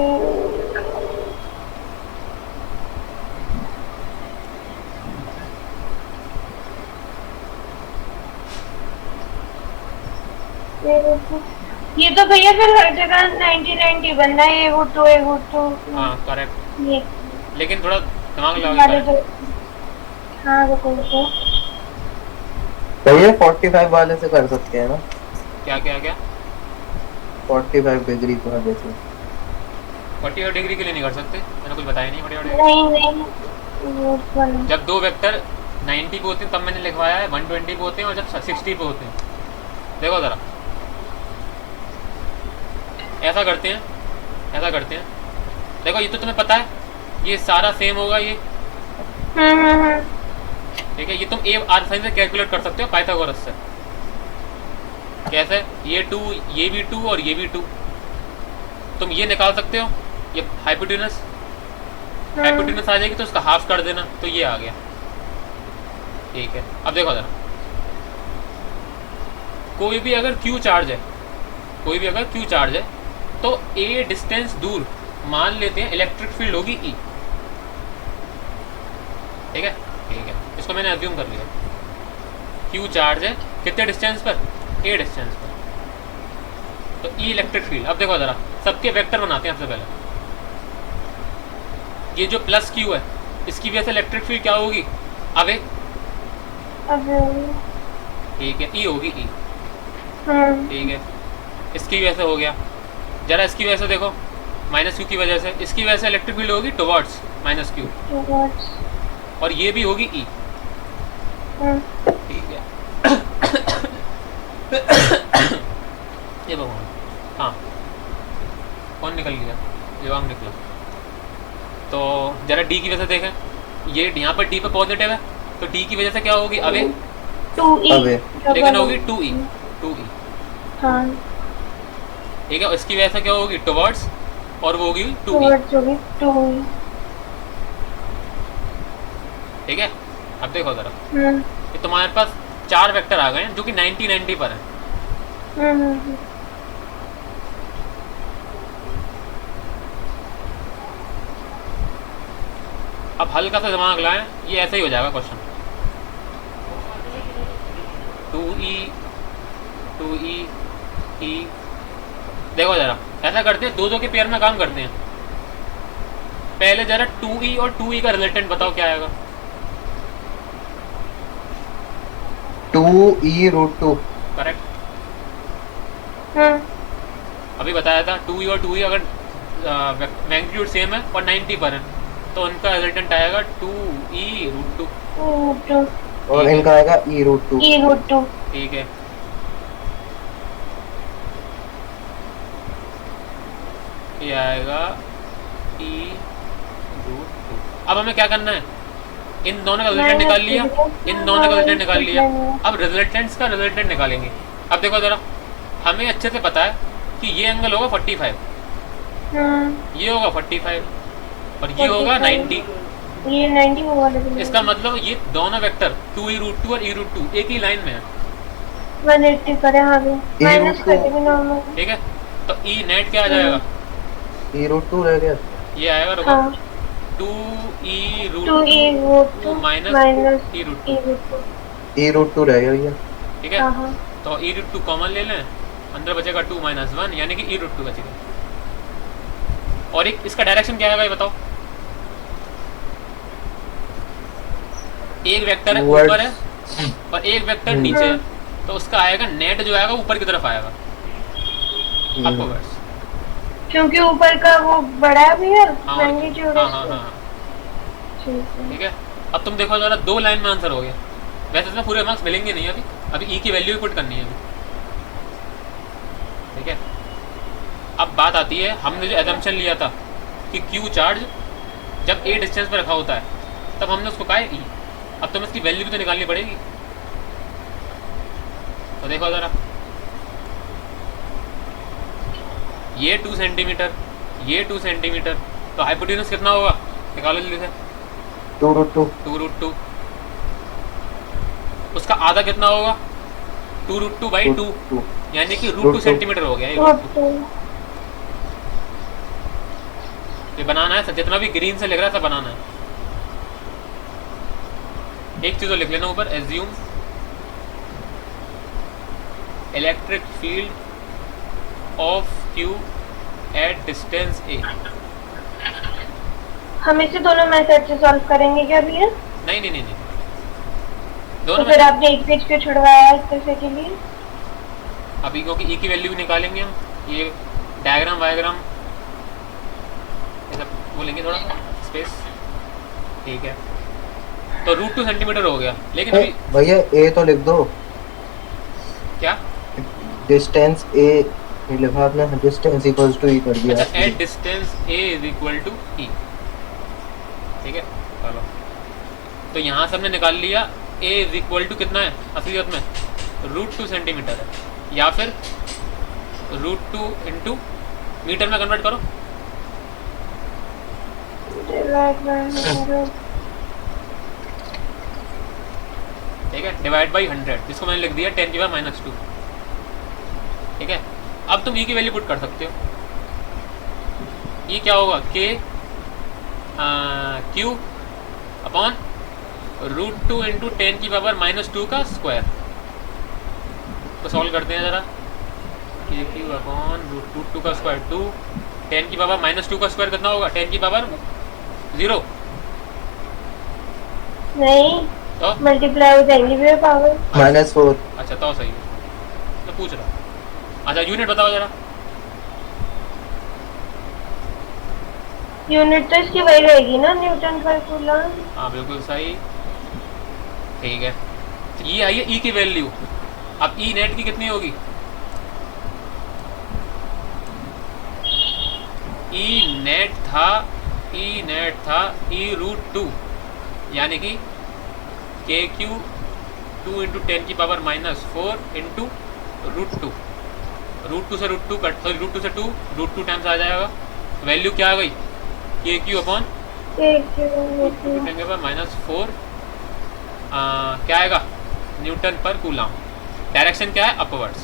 ये तो भैया फिर हर जगह 90 बनना है। वो तो हाँ करेक्ट, ये लेकिन थोड़ा दिमाग वाले लगा तो हाँ रुको रुको। भैया 45 वाले से कर सकते हैं ना? क्या क्या क्या 45 डिग्री वाले से 45 डिग्री के लिए नहीं कर सकते, मैंने कुछ बताया नहीं। 45 नहीं वो वाला। जब दो वेक्टर 90 पे होते हैं तब मैंने लिखवाया है, 120 पे होते हैं और जब 60 पे होते हैं। देखो ज़रा, ऐसा करते हैं, देखो ये तो तुम्हें पता है, ये सारा सेम होगा ये, ठीक है। ये तुम ए आसानी से कैलकुलेट कर सकते हो पाइथागोरस से। कैसे? ये 2 ये भी 2 और ये भी 2, तुम ये निकाल सकते हो, ये हाइपोटेनस आ जाएगी तो उसका हाफ कर देना, तो ये आ गया। ठीक है, अब देखो जरा, कोई भी अगर Q चार्ज है तो A डिस्टेंस दूर मान लेते हैं इलेक्ट्रिक फील्ड होगी E, ठीक है। इसको मैंने अज्यूम कर लिया। Q चार्ज है कितने डिस्टेंस पर? A डिस्टेंस पर, तो E इलेक्ट्रिक फील्ड। अब देखो जरा, सबके वेक्टर बनाते हैं सबसे पहले। ये जो प्लस Q है इसकी वजह से इलेक्ट्रिक फील्ड क्या होगी? अब ठीक है, E होगी E, ठीक है। इसकी वजह से हो गया, जरा इसकी वजह से देखो, माइनस क्यू की वजह से, इसकी वजह से इलेक्ट्रिक फील्ड होगी टुवर्ड्स माइनस क्यू, towards और ये भी होगी ई। ठीक है। ये भगवान, हाँ कौन निकल गया? युवांग निकला। तो जरा डी की वजह से देखें, ये यहाँ पर डी पे पॉजिटिव है, तो डी की वजह से क्या होगी? Away, 2e away. लेकिन होगी 2e, 2e। हाँ ठीक है, इसकी वजह से क्या होगी? टुवर्ड्स, और वो होगी 2e। towards होगी 2e। ठीक है, अब देखो जरा, हम्म ये तुम्हारे पास 4 वेक्टर आ गए हैं जो कि 90-90 पर हैं। हम्म अब हल्का सा दिमाग लाएं, ये ऐसे ही हो जाएगा क्वेश्चन। 2e, 2e, e, देखो जरा ऐसा करते हैं, दो के पेयर में काम करते हैं। पहले जरा 2e और 2e का रिजल्टेंट बताओ क्या आएगा? 2e√2। करेक्ट, हम्म अभी बताया था 2e और 2e अगर मैग्नीट्यूड सेम है और 90 पर है तो उनका रिजल्टेंट आएगा 2e√2। और इनका आएगा e√2। e√2। ठीक है, ये आएगा e√2। अब हमें क्या करना है? इन दोनों का रिजल्टेंट निकाल लिया, इन दोनों का रिजल्टेंट निकाल लिया। अब रिजल्टेंट्स का रिजल्टेंट निकालेंगे। अब देखो जरा, हमें अच्छे से पता है कि ये एंगल होगा 45, ये होगा 45 और ये होगा 90। ये 90 होगा लेकिन इसका मतलब ये दोनों वेक्टर 2e√2 और e√2 एक ही लाइन में है। 180 करें आगे माइनस कर देंगे नॉर्मल। ठीक है, तो e नेट क्या आ जाएगा? e√2 रह गया। ये आएगा, रुको, हाँ 2e√2 2e√2 minus minus e√2। e√2 रह गया भैया। ठीक है, हाँ हाँ तो e√2 कॉमन ले लें, अंदर बचेगा 2 - 1 यानी कि e√2 बचेगा। और एक इसका डायरेक्शन क्या आएगा ये बताओ? एक वेक्टर है Towards- ऊपर है और एक वेक्टर नीचे है, तो उसका आएगा नेट जो आएगा ऊपर की तरफ आएगा, अपवर्ड्स। क्योंकि ऊपर का वो बड़ा है भैया हाँ मैग्नीट्यूड हाँ हाँ हाँ, ठीक है। ठीक है। अब तुम देखो जरा, 2 लाइन में आंसर हो गया। वैसे इसमें पूरे मार्क्स मिलेंगे नहीं अभी, अभी ई की वैल्यू ही पुट करनी है अभी। ठीक है, अब बात आती है, हमने जो एजम्पशन लिया था कि क्यू चार्ज जब ए डिस्टेंस पर रखा होता है तब हमने उसको कहा है ई। अब तुम्हें इसकी वैल्यू भी तो निकालनी पड़ेगी। तो देखो जरा, ये 2 सेंटीमीटर, ये 2 सेंटीमीटर, तो हाइपोटेन्यूज कितना होगा? निकालो जल्दी से। 2√2। 2√2। उसका आधा कितना होगा? 2√2/2 यानी कि √2 सेंटीमीटर हो गया ये √2। ये बनाना है, जितना भी ग्रीन से लिख रहा है सब बनाना है। एक चीज तो लिख लेना ऊपर, assume electric field of Q at distance A. हम इसे दोनों मेथड से सॉल्व करेंगे क्या भैया? नहीं नहीं नहीं नहीं, तो दोनों फिर में आपने एक पेज क्यों छुड़वाया इस तरह के लिए? अभी क्योंकि ई की वैल्यू भी निकालेंगे हम, ये डायग्राम वायग्राम ये सब बोलेंगे, थोड़ा स्पेस। ठीक है, तो √2 सेंटीमीटर हो गया, लेकिन अभी भैया ए तो लिख दो। क्या? डिस्टेंस ए लिखा आपने, डिस्टेंस इक्वल्स टू ई कर दिया। अच्छा, at distance A is equal to E. ठीक है, चलो, तो यहाँ से हमने निकाल लिया ए इज इक्वल टू कितना है असलियत में? √2 सेंटीमीटर है, या फिर √2 इंटू मीटर में कन्वर्ट करो। ठीक है, डिवाइड बाई 100, जिसको मैंने लिख दिया 10⁻²। ठीक है, अब तुम ई की वैल्यू पुट कर सकते हो। ई क्या होगा? के क्यू अपॉन √2 इंटू 10⁻² का स्क्वायर। तो सॉल्व करते हैं जरा, के क्यू अपॉन √2 का स्क्वायर 2, 10⁻² का स्क्वायर कितना होगा? 10⁻0 नहीं तो मल्टीप्लाई हो जाएंगी भैया पावर। -4। अच्छा, तो सही है, तो पूछ रहा। अच्छा, यूनिट बताओ जरा। यूनिट तो इसकी वही रहेगी ना, न्यूटन पर कूलम। हाँ बिल्कुल सही, ठीक है। तो ये आई है ई की वैल्यू। अब ई नेट की कितनी होगी? ई नेट था e√2, यानी कि KQ 2 × 10⁻⁻4 इंटू √2। √2 से √2 कट, सॉरी √2 से 2, √2 टाइम्स आ जाएगा। वैल्यू क्या आ गई? KQ अपॉन 10⁻⁻4 क्या आएगा? न्यूटन पर कूलम। डायरेक्शन क्या है? अपवर्ड्स।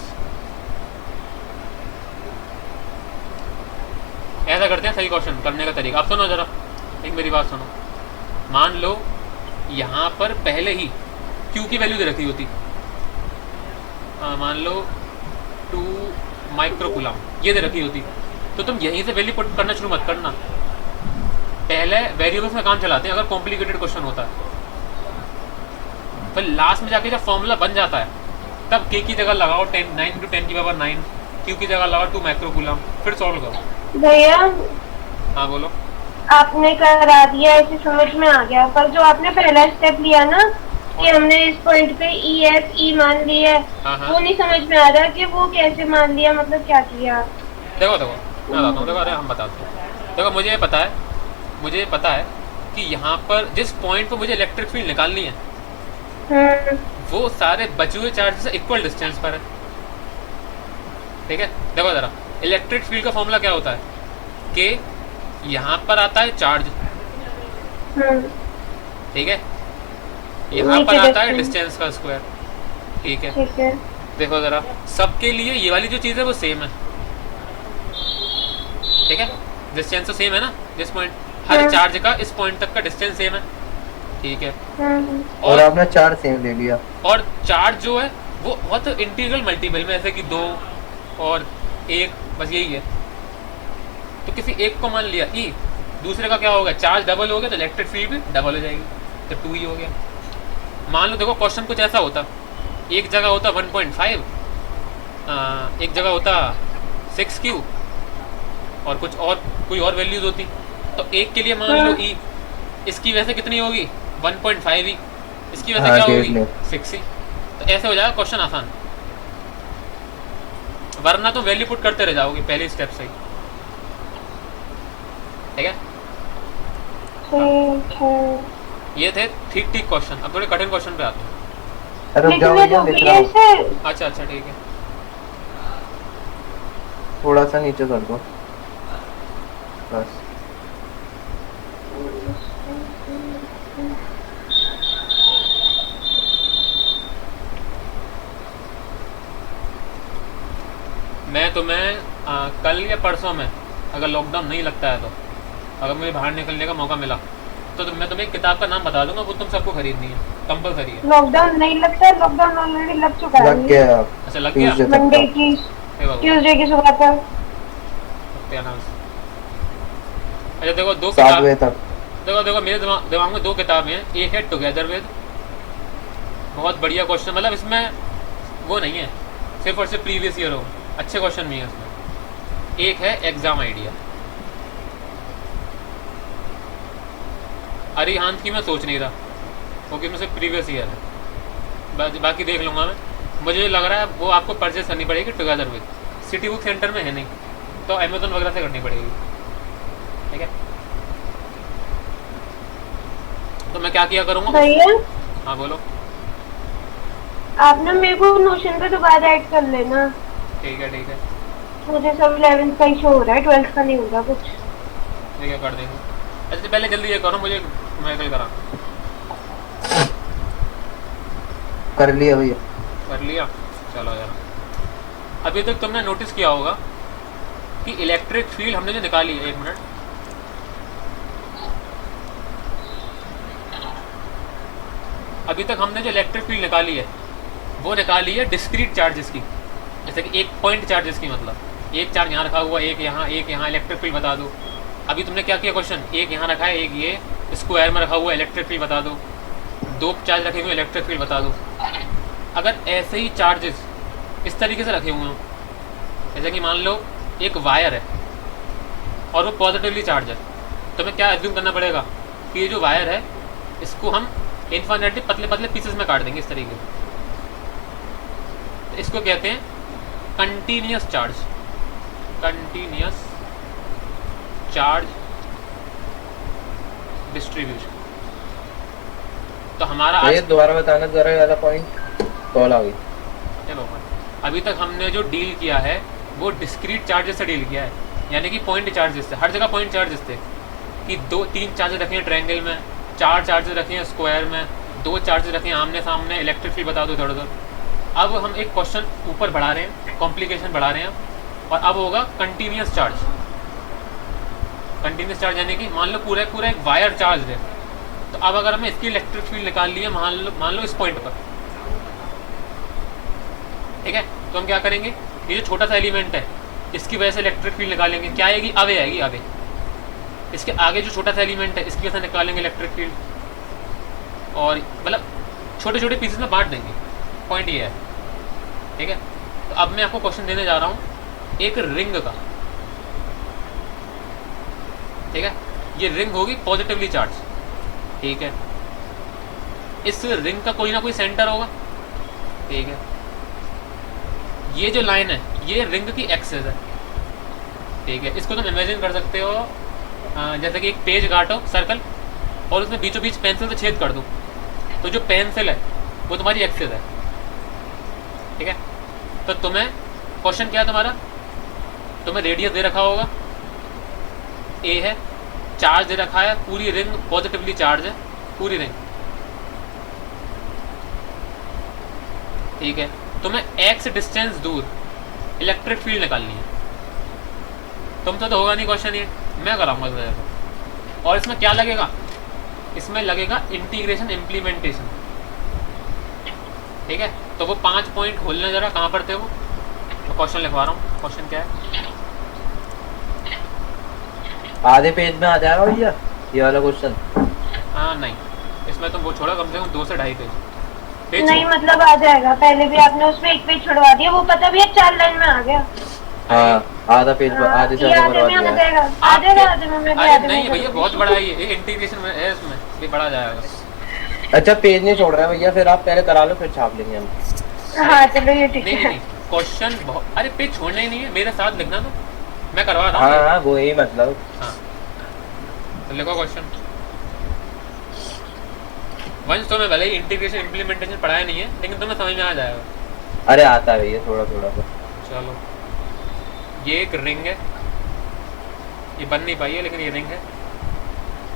ऐसा करते हैं सही क्वेश्चन करने का तरीका। अब सुनो जरा, एक मेरी बात सुनो। मान लो यहाँ पर पहले ही Q की वैल्यू दे रखी होती, मान लो 2 माइक्रोकूलम ये दे रखी होती, तो तुम यहीं से वैल्यू पुट करना शुरू मत करना। पहले वेरिएबल्स में काम चलाते हैं अगर कॉम्प्लिकेटेड क्वेश्चन होता है, फिर लास्ट में जाके जब फॉर्मूला बन जाता है तब K की जगह लगाओ 9 × 10⁻⁹, Q की जगह लगाओ 2 माइक्रोकूलम, फिर सॉल्व करो। भैया हाँ बोलो। आपने करा दिया, ऐसे समझ में आ गया, पर जो आपने पहला स्टेप लिया ना कि हमने इस पॉइंट पे E मान लिया है, हाँ। वो नहीं समझ में आ रहा कि वो कैसे मान लिया, मतलब क्या किया। देखो मैं बताता हूँ, देखो अरे हम बताते हैं। देखो मुझे ये पता है कि यहाँ पर जिस पॉइंट पर मुझे इलेक्ट्रिक फील्ड निकालनी है वो सारे बचे हुए चार्ज से इक्वल डिस्टेंस पर है, ठीक है। देखो जरा, इलेक्ट्रिक फील्ड का फॉर्मूला क्या होता है? कि यहाँ पर आता है चार्ज, ठीक है, यहाँ पर आता है डिस्टेंस का स्क्वायर, ठीक है। ठीक है। देखो जरा, सबके लिए ये वाली जो चीज़ है वो सेम है, ठीक है। डिस्टेंस तो सेम है ना, जिस पॉइंट हर चार्ज का इस पॉइंट तक का डिस्टेंस सेम है, ठीक है। और आपने 4 सेम ले लिया, और चार्ज जो है वो बहुत इंटीग्रल मल्टीपल में, ऐसे कि 2 और 1, बस यही है। तो किसी एक को मान लिया E, दूसरे का क्या होगा? चार्ज डबल हो गया तो इलेक्ट्रिक फील्ड भी डबल हो जाएगी, तो 2 ही हो गया। मान लो देखो क्वेश्चन कुछ ऐसा होता, एक जगह होता 1.5, एक जगह होता 6Q और कुछ और कोई और वैल्यूज होती, तो एक के लिए मान लो E, इसकी वजह से कितनी होगी? 1.5 ही, इसकी वजह से क्या होगी? 6 ही। तो ऐसे हो जाएगा क्वेश्चन आसान, वरना तो वैल्यू पुट करते रह जाओगे पहले स्टेप से ही, ठीक है। ये थे ठीक क्वेश्चन। अब थोड़े कठिन क्वेश्चन पे आते हैं। रुक जाओ भैया, लिख रहा हूँ। अच्छा ठीक है। थोड़ा सा नीचे कर दो बस। मैं तुम्हें कल या परसों में, अगर लॉकडाउन नहीं लगता है तो, अगर मुझे बाहर निकलने का मौका मिला तो मैं तुम्हें एक किताब का नाम बता दूंगा, वो तुम सबको खरीदनी है, कंपलसरी है। लॉकडाउन नहीं लगता, लॉकडाउन ऑलरेडी लग चुका है। लग गया। अच्छा लग गया। मंडे की, ट्यूसडे की सुबह तक। अच्छा देखो 2 7 किताब, बजे तक। देखो मेरे दिमाग में 2 किताबें हैं। एक है टुगेदर विद, बहुत बढ़िया क्वेश्चन, मतलब इसमें वो नहीं है सिर्फ और सिर्फ प्रीवियस ईयर हो, अच्छे क्वेश्चन भी हैं इसमें। एक है एग्जाम आइडिया, अरिहांत की मैं सोच नहीं रहा क्योंकि मुझसे प्रीवियस ईयर है, बाकी देख लूँगा मैं। मुझे लग रहा है वो आपको परचेस करनी पड़ेगी together with, city book centre में है नहीं तो अमेजोन वगैरह से करनी पड़ेगी, ठीक है। तो मैं क्या किया करूँगा? भैया हाँ बोलो। आप ना मेरे को नोशन पे दोबारा ऐड कर लेना। ठीक है मुझे सब 11th का ही शो हो रहा है, 12th का नहीं होगा कुछ। ठीक है कर देंगे। अच्छा पहले जल्दी ये करो, मुझे मेडिकल करा। कर लिया भैया। कर लिया, चलो यार। अभी तक तुमने नोटिस किया होगा कि इलेक्ट्रिक फील्ड हमने जो निकाली है, 1 मिनट, अभी तक हमने जो इलेक्ट्रिक फील्ड निकाली है वो निकाली है डिस्क्रीट चार्जेस की, जैसे कि एक पॉइंट चार्जेस की, मतलब एक चार्ज यहाँ रखा हुआ, एक यहाँ, इलेक्ट्रिक फील्ड बता दो। अभी तुमने क्या किया क्वेश्चन, एक यहाँ रखा है, एक ये स्क्वायर में रखा हुआ, इलेक्ट्रिक फील्ड बता दो। 2 चार्ज रखे हुए, इलेक्ट्रिक फील्ड बता दो। अगर ऐसे ही चार्जेस इस तरीके से रखे हुए हों, जैसे कि मान लो एक वायर है और वो पॉजिटिवली चार्ज है, तुम्हें क्या एज्यूम करना पड़ेगा कि ये जो वायर है इसको हम इन्फिनिटी पतले पतले पीसेस में काट देंगे इस तरीके से। इसको कहते हैं continuous charge, continuous charge distribution. तो हमारा ये आज दोबारा बताना जरा ये वाला पॉइंट, कॉल आ गई। चलो अभी तक हमने जो डील किया है वो डिस्क्रीट चार्जेस से डील किया है, यानी कि पॉइंट चार्जेस से। हर जगह पॉइंट चार्जेस थे कि 2-3 चार्जेस रखे हैं ट्रायंगल में, 4 चार्जेस रखे हैं स्क्वायर में, 2 चार्जेस रखे हैं आमने सामने, इलेक्ट्रिक फील्ड बता दो इधर उधर। अब हम एक क्वेश्चन ऊपर बढ़ा रहे हैं, कॉम्प्लिकेशन बढ़ा रहे हैं, और अब होगा कंटिन्यूस चार्ज। कंटिन्यूस चार्ज यानी कि मान लो पूरा एक वायर चार्ज है, तो अब अगर हमें इसकी इलेक्ट्रिक फील्ड निकाल ली है मान लो इस पॉइंट पर, ठीक है, तो हम क्या करेंगे, ये जो छोटा सा एलिमेंट है इसकी वजह से इलेक्ट्रिक फील्ड निकालेंगे, क्या आएगी, आवे आएगी आवे। इसके आगे जो छोटा सा एलिमेंट है इसकी वजह से निकालेंगे इलेक्ट्रिक फील्ड, और मतलब छोटे छोटे पीसेस में बांट देंगे। पॉइंट ये है, ठीक है। तो अब मैं आपको क्वेश्चन देने जा रहा हूँ एक रिंग का, ठीक है। ये रिंग होगी पॉजिटिवली चार्ज, ठीक है। इस रिंग का कोई ना कोई सेंटर होगा, ठीक है। ये जो लाइन है ये रिंग की एक्सिस है, ठीक है। इसको तुम इमेजिन कर सकते हो जैसे कि एक पेज काटो सर्कल और उसमें बीचों बीच पेंसिल से छेद कर दो, तो जो पेंसिल है वो तुम्हारी एक्सिस है, ठीक है। तो तुम्हें क्वेश्चन क्या है तुम्हारा, तुम्हें रेडियस दे रखा होगा ए है, चार्ज दे रखा है, पूरी रिंग पॉजिटिवली चार्ज है, पूरी रिंग, ठीक है। तुम्हें एक्स डिस्टेंस दूर इलेक्ट्रिक फील्ड निकालनी है। तुमसे तो होगा नहीं क्वेश्चन, ये मैं कराऊंगा इस वजह से। और इसमें क्या लगेगा, इसमें लगेगा इंटीग्रेशन इम्प्लीमेंटेशन, ठीक है। तो वो 5 पॉइंट खोलने जरा, कहाँ पर थे वो, मैं क्वेश्चन लिखवा रहा हूँ। क्वेश्चन क्या है, आधे पेज में आ जाएगा भैया ये वाला क्वेश्चन? हाँ नहीं, इसमें तुम वो छोड़ा कम से कम 2 से 2.5 पेज नहीं मतलब आ जाएगा, पहले भी आपने उसमें एक पेज छुड़वा दिया, वो पता भी है 4 लाइन में आ गया। हाँ आधा पेज, आधे से ये ज्यादा आधे में करवा आ दिया। जाएगा, आ आपके- जाएगा आधे में, मैं भी अरे आधे नहीं में भैया, कर बहुत दूंगी। बड़ा है ये इंटीग्रेशन में है, इसमें ये बड़ा जाएगा। अच्छा पेज नहीं छोड़ रहा है भैया, फिर आप पहले करा लो फिर छाप लेंगे हम। हाँ चलो ये ठीक नहीं है। नहीं क्वेश्चन बहुत, अरे पेज छोड़ना ही नहीं है, मेरे साथ लिखना, तो मैं करवा रहा हूँ। हाँ वो यही मतलब। हाँ तो लिखो क्वेश्चन। वंश तो मैं भले ही इंटीग्रेशन इम्प्लीमेंटेशन पढ़ाया नहीं है, लेकिन तुम्हें समझ में आ जाएगा। अरे आता है भैया थोड़ा थोड़ा सा। चलो ये एक रिंग है, ये बन नहीं पाई है लेकिन ये रिंग है।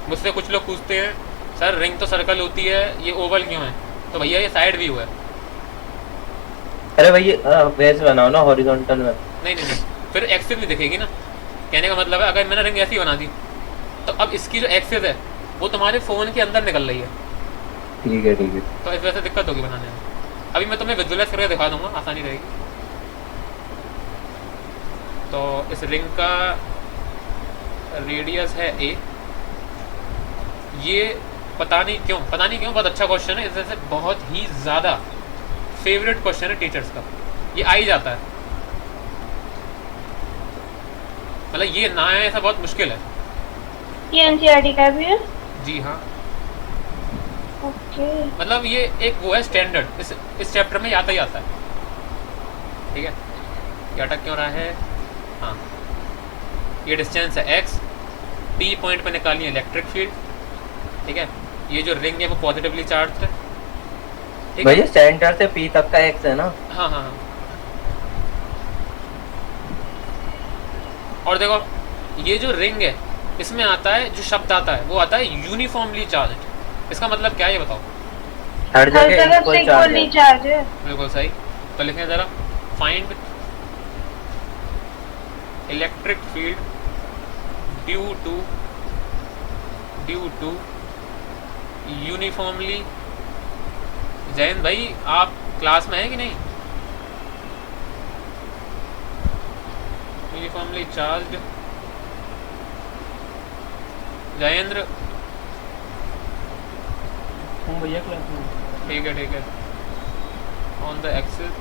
मुझसे कुछ लोग पूछते हैं सर रिंग तो सर्कल होती है, ये ओवल क्यों है, तो भैया ये साइड व्यू है। अरे भैया वैसे बनाओ ना हॉरिजॉन्टल में। नहीं नहीं नहीं, फिर एक्सिस भी दिखेगी ना। कहने का मतलब है अगर मैंने रिंग ऐसी बना दी तो अब इसकी जो एक्सिस है वो तुम्हारे फ़ोन के अंदर निकल रही है, ठीक है ठीक है। तो इस वजह से दिक्कत होगी बनाने में। अभी मैं तुम्हें विजुअलाइज करके दिखा दूंगा, आसानी रहेगी। तो इस रिंग का रेडियस है ए, ये पता नहीं क्यों बहुत अच्छा क्वेश्चन है, इस वजह से बहुत ही ज़्यादा फेवरेट क्वेश्चन है टीचर्स का, ये आ ही जाता है। मतलब ये ना है ऐसा बहुत मुश्किल है। ये एनसीईआरटी का भी है? जी हाँ, ओके। मतलब ये एक वो है स्टैंडर्ड, इस चैप्टर में आता ही आता है, ठीक है। ये अटक क्यों रहा है, हाँ ये डिस्टेंस है एक्स, टी पॉइंट पे निकालनी है इलेक्ट्रिक फील्ड, ठीक है। ये जो रिंग है वो पॉजिटिवली चार्ज है, ठीक है। भैया सेंटर से पी तक का एक्स है ना? हाँ हाँ हाँ। और देखो ये जो रिंग है इसमें आता है, जो शब्द आता है वो आता है यूनिफॉर्मली चार्ज। इसका मतलब क्या है ये बताओ? हर हर जगह जगह इक्वल से चार्ज इक्वली है। चार्ज है। बिल्कुल सही। तो लिखें ज़रा, find electric field due to uniformly. Jayant भाई आप क्लास में हैं कि नहीं? यूनिफॉर्मली चार्ज जयेंद्र, भैया क्लास में। ठीक है। On the axis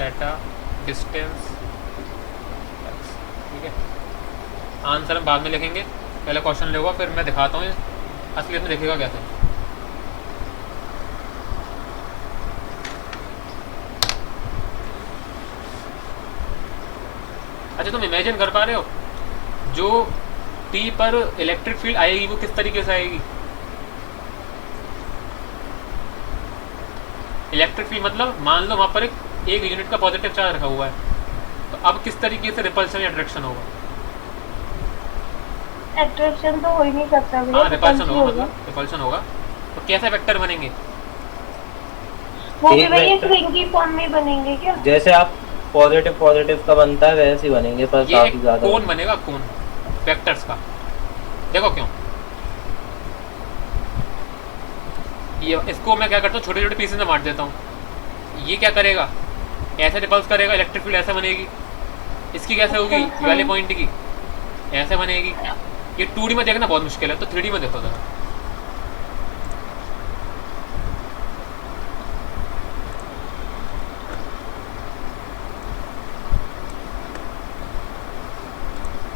at a distance, ठीक है। आंसर हम बाद में लिखेंगे, पहले क्वेश्चन लेगा फिर मैं दिखाता हूँ असलियत में देखेगा कैसे। अच्छा तुम इमेजिन कर पा रहे हो जो P पर इलेक्ट्रिक फील्ड आएगी वो किस तरीके से आएगी? इलेक्ट्रिक फील्ड मतलब मान लो वहाँ पर एक यूनिट का पॉजिटिव चार्ज रखा हुआ है, तो अब किस तरीके से रिपल्शन या अट्रैक्शन होगा? अट्रैक्शन तो हो ही नहीं सकता भैया, हाँ रिपल्शन repulsion होगा, मतलब रिपल्शन होगा। तो कैसे वेक्टर बनेंगे? वो भी एक भैया vector- स्ट्रिंग की फॉर्म में बनेंगे क्या? जैसे आप पॉजिटिव पॉजिटिव का बनता है वैसे ही बनेंगे, पर ये काफी एक ज्यादा कोन बनेगा, कोन वेक्टर्स का। देखो क्यों, ये इसको मैं क्या करता हूँ छोटे छोटे पीसेस में बांट देता हूँ। ये क्या करेगा, ऐसे रिपल्स करेगा, इलेक्ट्रिक फील्ड ऐसे बनेगी। इसकी कैसे होगी, ये वाले पॉइंट की ऐसे बनेगी। ये 2D में देखना बहुत मुश्किल है, तो 3D में देखो जरा।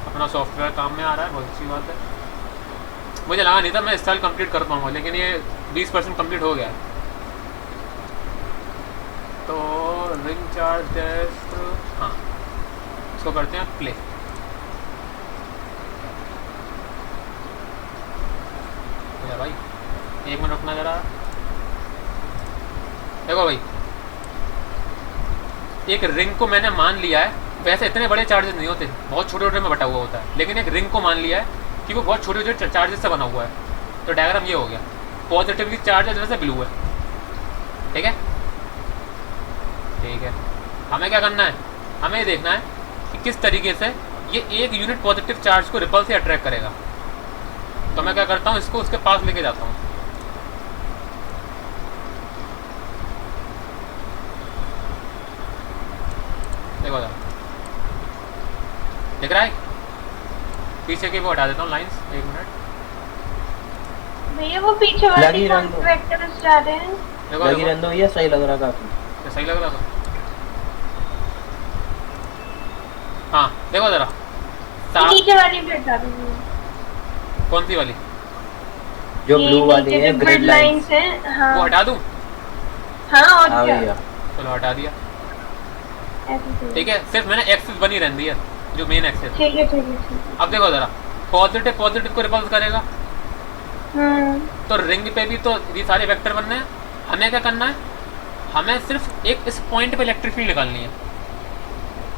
अपना सॉफ्टवेयर काम में आ रहा है, बहुत अच्छी बात है। मुझे लगा नहीं था मैं इस साल कंप्लीट कर पाऊंगा, लेकिन ये 20% कंप्लीट हो गया है। तो रिंग चार्ज टेस्ट, हाँ इसको करते हैं प्ले। भाई 1 मिनट रुकना जरा। देखो भाई, एक रिंग को मैंने मान लिया है, वैसे इतने बड़े चार्जेस नहीं होते, बहुत छोटे छोटे में बटा हुआ होता है, लेकिन एक रिंग को मान लिया है कि वो बहुत छोटे छोटे चार्जेस से बना हुआ है। तो डायग्राम ये हो गया, पॉजिटिवली चार्ज है जैसे ब्लू है, ठीक है ठीक है। हमें क्या करना है, हमें ये देखना है कि किस तरीके से ये एक यूनिट पॉजिटिव चार्ज को रिपल से अट्रैक्ट करेगा। तो मैं क्या करता हूँ, इसको उसके पास लेके जाता हूँ। देखो जरा, दिख रहा है? पीछे की वो हटा देता हूँ लाइंस, 1 मिनट। भैया वो पीछे वाले लगी रंग दो। वेक्टर्स जा रहे हैं। देखो लगी देखो, रहने दो, ये सही लग रहा काफी। क्या सही लग रहा था? हाँ देखो जरा, नीचे वाली भी हटा दो। कौन सी वाली? जो ये ब्लू वाली नीचे है जो ग्रिड grid लाइन, lines हैं, हाँ वो हटा दूँ? हाँ और हाँ क्या, भैया। चलो हटा दिया, ऐसे सही। ठीक है। सिर्फ मैंने एक्सिस बनी रहती है, जो मेन एक्सिस है। ठीक है ठीक है ठीक है। अब देखो जरा, पॉजिटिव पॉजिटिव को रिपल्स करेगा, तो रिंग पे भी तो ये सारे वेक्टर बनने हैं। हमें क्या करना है, हमें सिर्फ एक इस पॉइंट पे इलेक्ट्रिक फील्ड निकालनी है,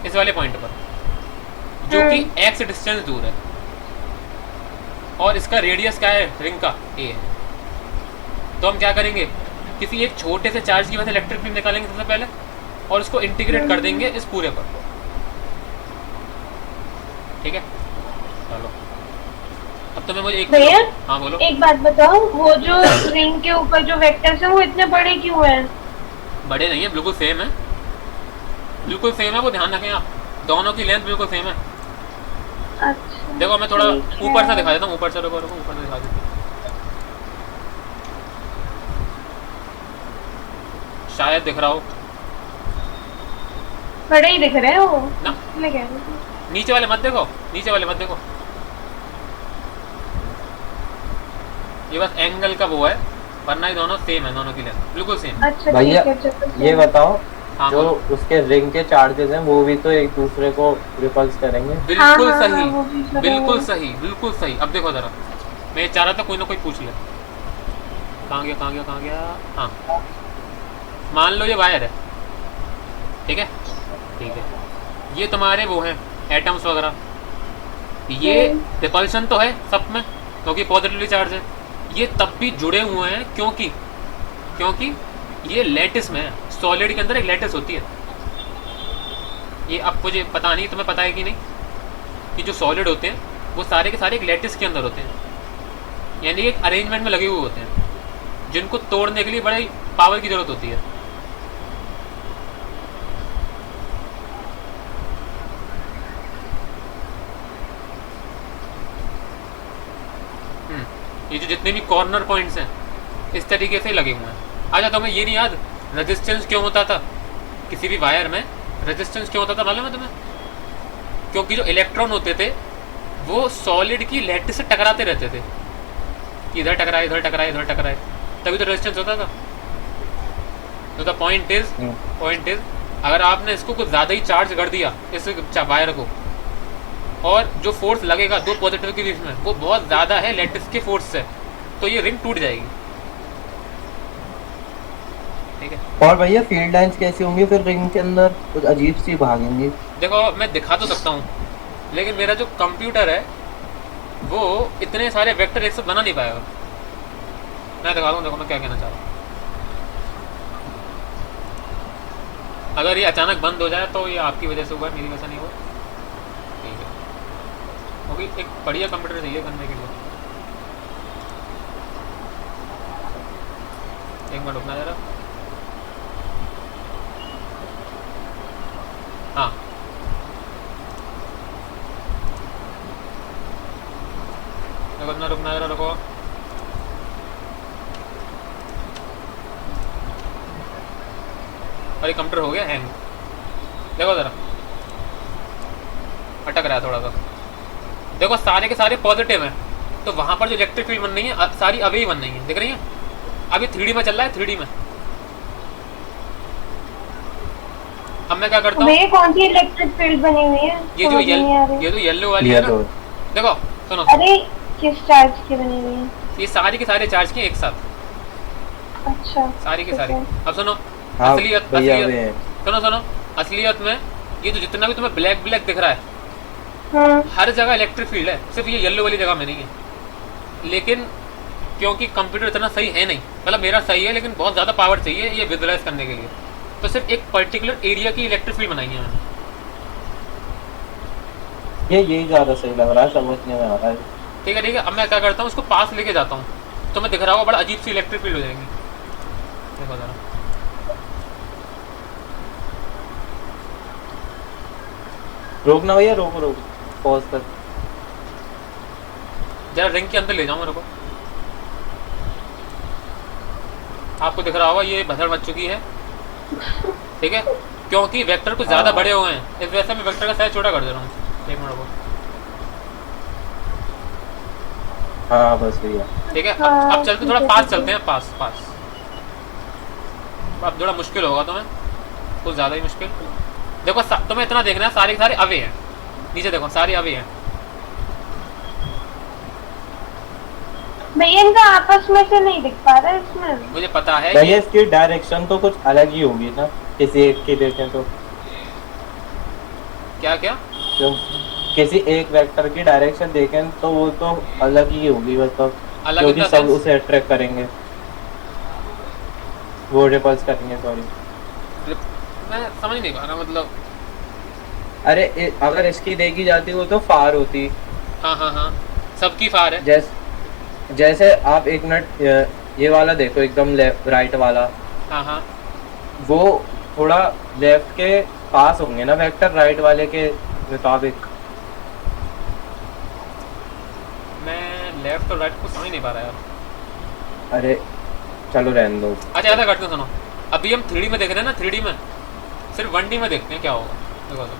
इस वाले पॉइंट पर, जो कि x डिस्टेंस दूर है, और इसका रेडियस क्या है रिंग का, a है। तो हम क्या करेंगे, किसी एक छोटे से चार्ज की वजह से इलेक्ट्रिक फील्ड निकालेंगे सबसे पहले, और उसको इंटीग्रेट कर देंगे इस पूरे पर, ठीक है। चलो अब तो मैं मुझे एक, भैया हाँ बोलो। एक बात बताओ, वो जो रिंग के ऊपर जो वेक्टर्स हैं वो इतने बड़े क्यों हैं? बड़े नहीं है, बिल्कुल सेम है, बिल्कुल सेम है, वो ध्यान रखें आप, दोनों की लेंथ बिल्कुल सेम है। अच्छा देखो मैं थोड़ा ठीक है। ऊपर से दिखा देता हूँ, ऊपर से रुको रुको, ऊपर से दिखा देता हूँ। शायद दिख रहा हो बड़े ही दिख रहे हैं वो ना, इसलिए कह रही थी। नीचे वाले मत देखो, नीचे वाले मत देखो, ये बस एंगल का वो है, वरना ये दोनों सेम है, दोनों की लेंथ बिल्कुल सेम। अच्छा भैया, ठीक है चलो ये बताओ, हाँ जो बोलो। उसके रिंग के चार्जेस हैं वो भी तो एक दूसरे को रिपल्स करेंगे। बिल्कुल हाँ, सही, वो भी लगा बिल्कुल हुआ। सही, बिल्कुल सही। अब देखो जरा, मैं ये चाह रहा था कोई ना कोई पूछ ले, कहाँ गया कहाँ गया कहाँ गया, हाँ मान लो ये वायर है, ठीक है ठीक है, ये तुम्हारे वो हैं एटम्स वगैरह, ये रिपल्शन तो है सब में क्योंकि पॉजिटिवली चार्ज है, ये तब भी जुड़े हुए हैं क्योंकि ये लैटिस में है, सॉलिड के अंदर एक लैटिस होती है। ये अब मुझे पता नहीं, तुम्हें पता है कि नहीं, कि जो सॉलिड होते हैं वो सारे के सारे एक लैटिस के अंदर होते हैं, यानी एक अरेंजमेंट में लगे हुए होते हैं, जिनको तोड़ने के लिए बड़ी पावर की जरूरत होती है। ये जो जितने भी कॉर्नर पॉइंट्स हैं इस तरीके से लगे हुए हैं। अच्छा तुम्हें ये नहीं याद रेजिस्टेंस क्यों होता था किसी भी वायर में, रेजिस्टेंस क्यों होता था मालूम है तुम्हें? क्योंकि जो इलेक्ट्रॉन होते थे वो सॉलिड की लैटिस से टकराते रहते थे, इधर टकराए इधर टकराए इधर टकराए, तभी तो रेजिस्टेंस होता था। तो द पॉइंट इज अगर आपने इसको कुछ ज़्यादा ही चार्ज कर दिया इस वायर को, और जो फोर्स लगेगा दो पॉजिटिव के बीच में वो बहुत ज़्यादा है लैटिस के फोर्स से, तो ये रिंग टूट जाएगी। ठीक है। और भैया फील्ड लाइंस कैसी होंगी फिर रिंग के अंदर? कुछ अजीब सी भागेंगी। देखो मैं दिखा तो सकता हूँ, लेकिन मेरा जो कंप्यूटर है वो इतने सारे वेक्टर एक साथ बना नहीं पाएगा। मैं दिखा दूँ, देखो मैं क्या कहना चाह रहा हूँ। अगर ये अचानक बंद हो जाए तो ये आपकी वजह से हुआ, मेरी वजह से नहीं हुआ। ठीक है, क्योंकि एक बढ़िया कंप्यूटर चाहिए करने के लिए। एक मिनट रुकना जरा। हाँ रुकना जरा रुको। अरे कंप्यूटर हो गया हैंग, देखो ज़रा अटक रहा है थोड़ा सा। देखो सारे के सारे पॉजिटिव हैं, तो वहाँ पर जो इलेक्ट्रिक फील्ड बन रही है सारी अवे ही बन रही है, दिख रही है। अभी 3D में चल रहा है, 3D में। अब मैं क्या करता हूँ, ये कौन सी इलेक्ट्रिक फील्ड बनी हुई है? ये जो येलो वाली है ना, देखो सुनो। अरे किस चार्ज की बनी हुई है? ये सारी के सारे चार्ज के एक साथ, अच्छा सारी के सारी। अब सुनो हाँ असलियत भैया सुनो असलियत में ये जो जितना भी तुम्हें ब्लैक ब्लैक दिख रहा है, हाँ हर जगह इलेक्ट्रिक फील्ड है, सिर्फ ये येलो वाली जगह में नहीं है। लेकिन क्योंकि कंप्यूटर इतना सही है नहीं, मतलब मेरा सही है लेकिन बहुत ज़्यादा पावर चाहिए ये विजुअलाइज करने के लिए, तो सिर्फ एक पर्टिकुलर एरिया की इलेक्ट्रिक फील्ड बनाई है मैंने। यही ज़्यादा सही लग रहा है, समझने में आ रहा है। ठीक है। अब मैं क्या करता हूँ, उसको पास लेके जाता हूँ, तो मैं दिख रहा होगा बड़ा अजीब सी इलेक्ट्रिक फील्ड हो जाएंगी। देखो जरा, रोकना भैया, रोको पॉज कर। जरा रिंग के अंदर ले जाओ मेरे को। आपको दिख रहा होगा ये भसड़ मच चुकी है, ठीक है, क्योंकि वेक्टर कुछ ज़्यादा बड़े हुए हैं, इस वजह से मैं वेक्टर का साइज छोटा कर दे रहा हूँ। एक मिनट को। हाँ बस भैया। ठीक है, अब चलते थोड़ा पास चलते हैं, पास। अब थोड़ा मुश्किल होगा तुम्हें, कुछ ज़्यादा ही मुश्किल। देखो तुम्हें इतना देखना है, सारे के सारे अवे हैं, नीचे देखो सारे अवे हैं। भैया इनका आपस में से नहीं दिख पा रहा है इसमें। मुझे पता है भैया इसकी डायरेक्शन तो कुछ अलग ही होगी ना, किसी एक की देखें तो। क्या क्यों किसी एक वेक्टर की डायरेक्शन देखें तो वो तो अलग ही होगी, मतलब क्योंकि सब उसे अट्रैक्ट करेंगे, वो रिपल्स करेंगे। सॉरी मैं समझ नहीं पा रहा, मतलब अरे अगर इसकी देखी जाती वो तो फार होती। हाँ सबकी फार है। जैसे आप एक मिनट ये वाला देखो, एकदम लेफ्ट राइट वाला। हाँ वो थोड़ा लेफ्ट के पास होंगे ना वेक्टर, राइट वाले के मुताबिक। मैं लेफ्ट और राइट को समझ नहीं पा रहा यार। अरे चलो रहने दो। अच्छा ऐसा करते हैं, सुनो, अभी हम 3D में देख रहे हैं ना, 3D में सिर्फ 1D में देखते हैं क्या होगा। देखो तो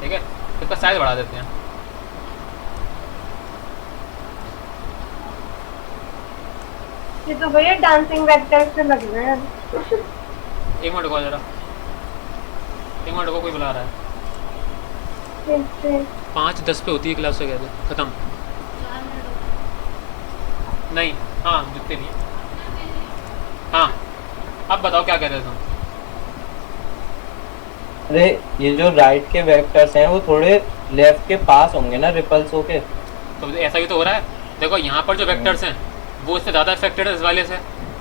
ठीक है, इसका साइज बढ़ा देते हैं। ये तो भैया डांसिंग वेक्टर से लग रहे हैं। एक मिनट को जरा, एक मिनट को, कोई बुला रहा है। 5:10 पे होती है क्लास से, कहते खत्म नहीं। हाँ जितने भी। हाँ अब बताओ क्या कह रहे थे तुम? अरे ये जो राइट के वेक्टर्स हैं वो थोड़े लेफ्ट के पास होंगे ना, रिपल्स होके। तो ऐसा ही तो हो रहा है। देखो यहाँ पर जो वेक्टर्स हैं वो इससे ज़्यादा अफेक्टेड है इस वाले से,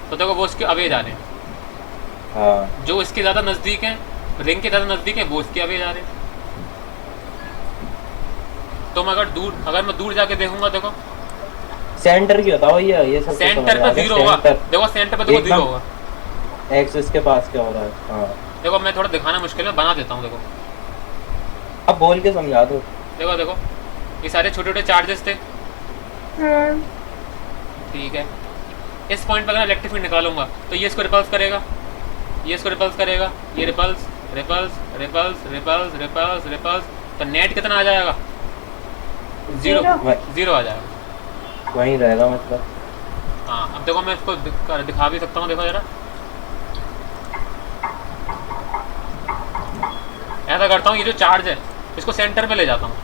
तो देखो वो इसके अवे जा रहे हैं। हाँ जो इसके ज़्यादा नज़दीक हैं, रिंग के ज़्यादा नज़दीक हैं, वो इसके अवे जा रहे हैं। तुम अगर मैं दूर जाके देखूंगा, देखो सेंटर की बताओ भैया, ये सब सेंटर पे 0 होगा। देखो सेंटर पे देखो 0 होगा। एक्सिस के पास क्या हो रहा है? हाँ देखो मैं थोड़ा दिखाना मुश्किल है, बना देता हूँ। देखो अब बोल के समझा दो। देखो ये सारे छोटे छोटे चार्जेस थे, ठीक है। इस पॉइंट पर अगर इलेक्ट्रिक फील्ड निकालूंगा तो ये इसको रिपल्स करेगा, ये इसको रिपल्स करेगा, ये repels repels repels repels repels repels तो नेट कितना आ जाएगा? जीरो जीरो आ जाएगा। वहीं रहेगा मतलब। हाँ अब देखो मैं इसको दिखा भी सकता हूँ, देखो जरा ऐसा करता हूँ, ये जो चार्ज है इसको सेंटर पे ले जाता हूँ।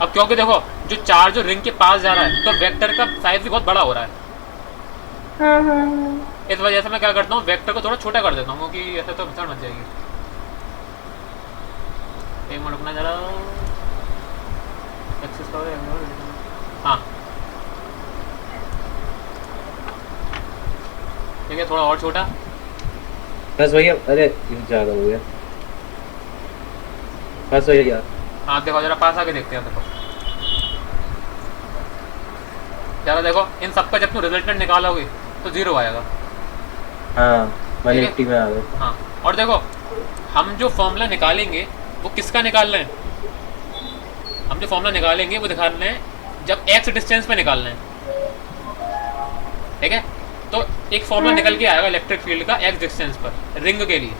अब क्योंकि देखो जो चार्ज जो रिंग के पास जा रहा है तो वेक्टर का साइज भी बहुत बड़ा हो रहा है। इस वजह से मैं क्या करता हूँ, वेक्टर को थोड़ा छोटा कर देता हूँ, क्योंकि ऐसे तो भसड़ मच जाएगी। एक मिनट रुकना जरा, एक्सेस का हाँ ठीक है, थोड़ा और छोटा। बस भैया, अरे ज़्यादा हो गया। बस भैया। हाँ देखो जरा पास आके देखते हैं, देखो जरा देखो, इन सबका जब तुम रिजल्टेंट निकालोगे तो जीरो आएगा। हाँ 180 में आ गए। हाँ और देखो हम जो फॉर्मूला निकालेंगे वो किसका निकाल रहे हैं? हम जो फॉर्मूला निकालेंगे वो दिखा रहे हैं जब एक्स डिस्टेंस पे निकालना है, ठीक है? तो एक फॉर्मूला निकल के आएगा इलेक्ट्रिक फील्ड का एक्स डिस्टेंस पर रिंग के लिए।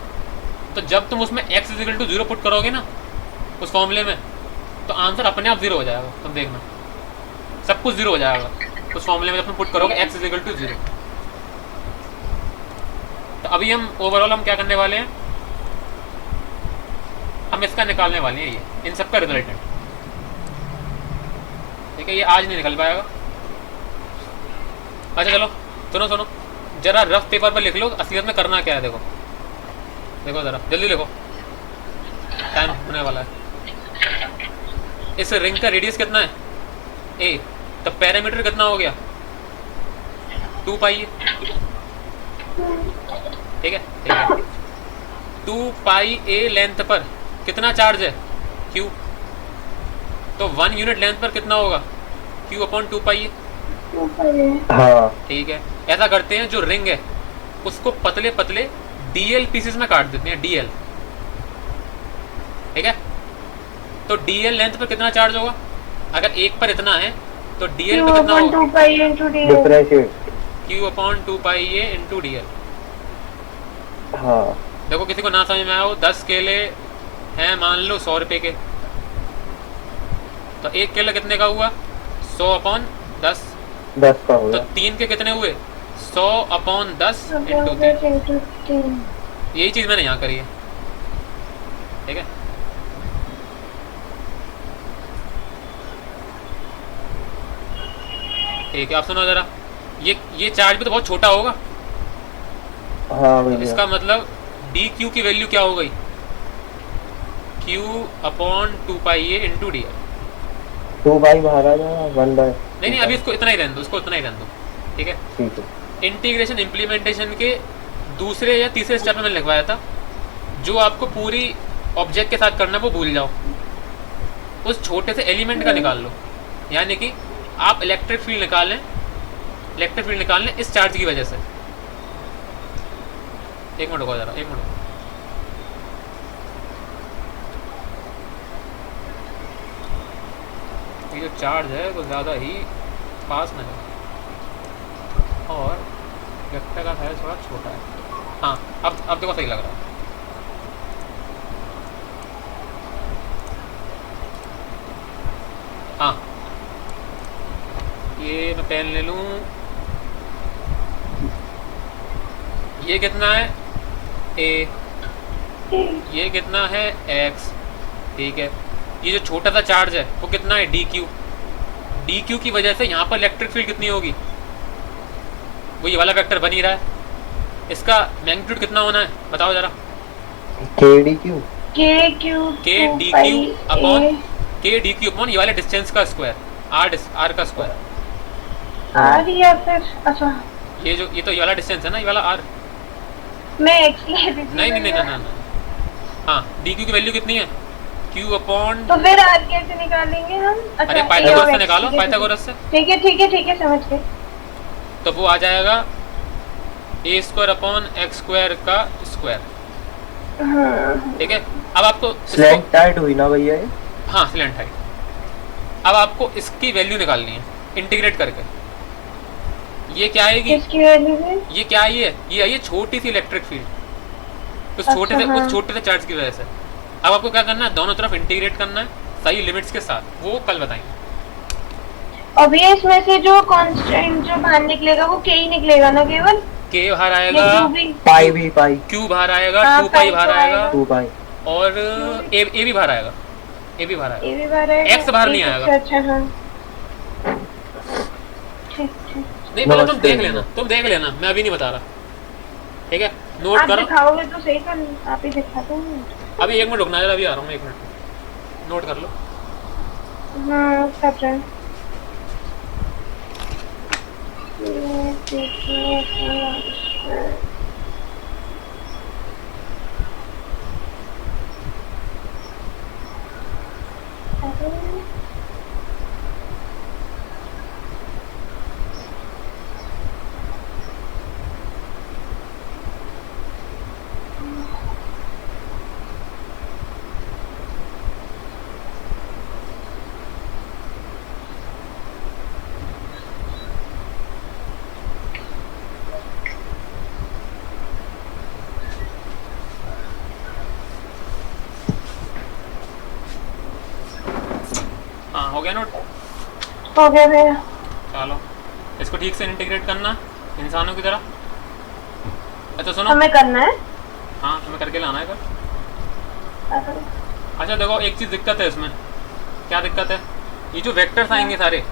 तो जब तुम उसमें x इक्वल टू 0 पुट करोगे ना उस फॉर्मूले में, तो आंसर अपने आप 0 हो जाएगा। तुम देखना सब कुछ 0 हो जाएगा उस फॉर्मूले में जब तुम पुट करोगे x इक्वल टू 0। तो अभी हम ओवरऑल हम क्या करने वाले हैं, हम इसका निकालने वाले हैं, ये इन सब का रिजल्टेंट, ठीक है? ये आज नहीं निकल पाएगा। अच्छा चलो सुनो सुनो, जरा रफ पेपर पर लिख लो असलियत में करना क्या है। देखो देखो जरा जल्दी लिखो, टाइम होने वाला है। इस रिंग का रेडियस कितना है? a। तो पैरामीटर कितना हो गया? 2 पाई, ठीक है ठीक है। 2 पाई a लेंथ पर कितना चार्ज है? q। तो 1 यूनिट लेंथ पर कितना होगा? q upon 2 pi a। हाँ ठीक है, ऐसा करते हैं, जो रिंग है उसको पतले पतले डीएल पीसेस में काट देते हैं, डीएल, ठीक है? तो डीएल लेंथ पर कितना चार्ज होगा? अगर एक पर इतना है तो डीएल पर कितना होगा? Differentiate. q upon 2 pi a into DL. हाँ देखो किसी को ना समझ में आया हो, 10 केले हैं मान लो 100 रुपये के, तो एक केला कितने का हुआ? 100 अपॉन 10। 10 का तो होगा। 3 के कितने हुए? 100 अपॉन 10 इंटू 3। यही चीज़ मैंने यहाँ करी है, ठीक है? ठीक है, आप सुनो जरा, ये चार्ज भी तो बहुत छोटा होगा। हाँ तो भैया। इसका मतलब डी क्यू की वैल्यू क्या हो गई? q upon 2 pi a into D L. 2 by बाहर आ जाएगा, 1 बाई। नहीं अभी इसको इतना ही रहने दो, इसको इतना ही रहने दो, ठीक है? ठीक है। इंटीग्रेशन इम्प्लीमेंटेशन के दूसरे या तीसरे स्टेप में मैंने लिखवाया था, जो आपको पूरी ऑब्जेक्ट के साथ करना है वो भूल जाओ, उस छोटे से एलिमेंट का निकाल लो। यानी कि आप इलेक्ट्रिक फील्ड निकाल लें इस चार्ज की वजह से। एक मिनट रुको जरा, एक मिनट। ये जो चार्ज है वो ज़्यादा ही पास में है और वेक्टर का साइज थोड़ा छोटा है। हाँ अब देखो सही लग रहा है। हाँ ये मैं पेन ले लूँ। ये कितना है? a। ये कितना है? x, ठीक है? ये जो छोटा सा चार्ज है वो कितना है? dq। dq की वजह से यहाँ पर इलेक्ट्रिक फील्ड कितनी होगी? वो ये वाला वेक्टर बन ही रहा है। इसका मैग्नीट्यूड कितना होना है बताओ जरा? k dq अपॉन ये वाले डिस्टेंस का स्क्वायर, r का स्क्वायर। r या फिर अच्छा ये तो ये वाला डिस्टेंस है ना, ये वाला r। मैं x ले रही थी। नहीं हाँ dq की वैल्यू कितनी है? q अपॉन, तो फिर r कैसे निकालेंगे हम? अच्छा, अरे पाइथागोरस से निकालो, पाइथागोरस से। ठीक है समझ गए। तो वो आ जाएगा a square upon x square का स्क्वायर, ठीक है? अब आपको स्लैंट हाइट हुई ना भैया ये? हाँ स्लैंट हाइट। अब आपको इसकी वैल्यू निकालनी है इंटीग्रेट करके। ये क्या आएगी? किसकी वैल्यू है? ये क्या आई है? ये आई है छोटी सी इलेक्ट्रिक फील्ड। हाँ। उस छोटे से चार्ज की वजह से। अब आपको क्या करना है, दोनों तरफ इंटीग्रेट करना है सही लिमिट्स के साथ, वो कल बताएंगे। अभी इसमें से जो कांस्टेंट जो बाहर निकलेगा वो के ही निकलेगा ना केवल, के बाहर ये आएगा, क्यों भी? पाई भी पाई क्यू बाहर आएगा, हाँ, 2 पाई पाई बाहर तो आएगा, आएगा। 2 पाई और ए भी बाहर आएगा, ए भी बाहर आएगा। ये भी बाहर आएगा, X बाहर नहीं एक, आएगा। अच्छा हाँ ठीक ठीक। नहीं पहले तुम नमस्ते। देख लेना, मैं अभी नहीं बता रहा, ठीक है? नोट आप करो। दिखाओगे तो सही, कर आप ही दिखाते हैं। अभी 1 मिनट रुकना जरा, अभी आ रहा हूँ मैं, 1 मिनट नोट कर लो। हाँ कर रहे हैं। ये देखिए अपना- हाँ हो गया नोट? हो गया भैया। चलो इसको ठीक से इंटीग्रेट करना इंसानों की तरह। अच्छा सुनो, हमें करना है। हाँ तुम्हें करके लाना है कल। अच्छा देखो एक चीज़ दिक्कत है इसमें। क्या दिक्कत है? ये जो वेक्टर्स आएंगे सारे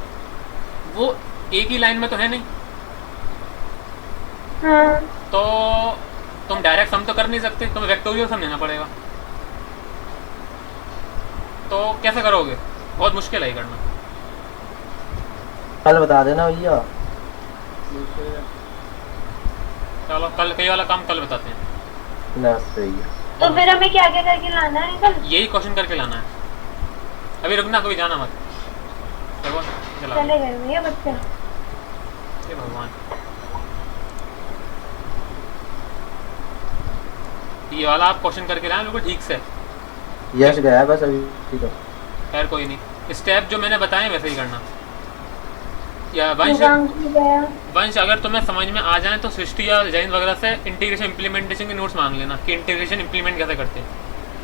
वो एक ही लाइन में तो है नहीं, हाँ तो तुम डायरेक्ट सम तो कर नहीं सकते, तुम्हें वेक्टोरियल सम लेना पड़ेगा। तो कैसे करोगे? बहुत मुश्किल है ये करना। कल बता देना भैया। चलो कल कई वाला काम कल बताते हैं। नमस्ते भैया। तो फिर हमें क्या क्या करके लाना है कल? यही क्वेश्चन करके लाना है। अभी रुकना, कभी जाना मत। देखो चला चले गए भैया बच्चे। हे भगवान, ये वाला आप क्वेश्चन करके लाए बिल्कुल ठीक से। यश गया बस अभी तो। खैर कोई नहीं, स्टेप जो मैंने बताए वैसे ही करना। या वंश शुभांश भी गया। वंश अगर तुम्हें समझ में आ जाए तो सृष्टि या जैन वगैरह से इंटीग्रेशन इम्प्लीमेंटेशन के नोट्स मांग लेना कि इंटीग्रेशन इम्प्लीमेंट कैसे करते हैं,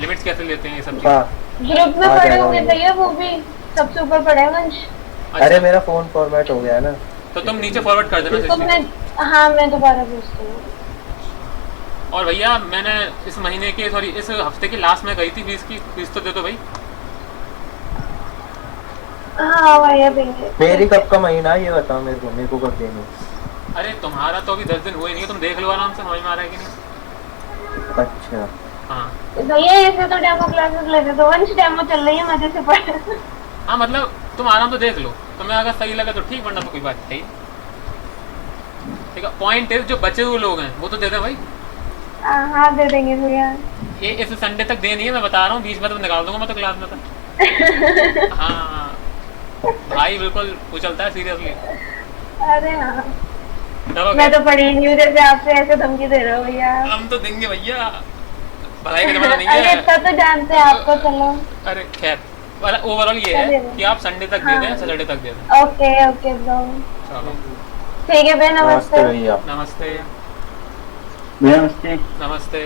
लिमिट्स कैसे लेते हैं, ये सब चीज़। हाँ। ग्रुप में आ पढ़े जाएगा होंगे भैया। भैया, वो भी सबसे ऊपर पढ़े हैं वंश। अच्छा, अरे मेरा फोन फॉर्मेट हो गया है ना। तो तुम नीचे फॉरवर्ड कर देना तो सृष्टि। मैं, हाँ मैं दोबारा भेजती हूँ। और भैया मैंने इस महीने के सॉरी इस हफ्ते की लास्ट में गई थी फीस तो दे दो भाई। हाँ भैया देंगे। मेरी कब का महीना है ये बताओ मेरे को कब देनी? अरे तुम्हारा तो अभी 10 दिन हुए नहीं है, तुम देख लो आराम से, समझ में आ रहा है कि नहीं? अच्छा हाँ भैया ऐसे तो डेमो क्लासेस लेते, तो वंश डेमो चल रही है, मजे से पढ़। हाँ मतलब तुम आराम से देख लो, तुम्हें अगर सही लगा तो ठीक, वरना तो कोई बात नहीं। ठीक है, पॉइंट है जो बचे हुए लोग हैं वो तो दे दें भाई। हाँ दे देंगे भैया। ये इस संडे तक देनी है, मैं बता रहा हूँ, बीच में तो निकाल दूंगा मैं तो क्लास में तो। हाँ भाई बिल्कुल वो चलता है सीरियसली। अरे हाँ चलो मैं तो पढ़ी नहीं हूँ, जैसे आपसे ऐसे धमकी दे रहे हो भैया। हम तो देंगे भैया, पढ़ाई का जमाना नहीं अरे है। इतना तो जानते हैं आपको, चलो। अरे खैर ओवरऑल ये है कि आप संडे तक दे दें, सैटरडे तक दे दें। ओके ओके ब्रो, चलो ठीक है भैया, नमस्ते नमस्ते। भैया। नमस्ते नमस्ते। नमस्ते।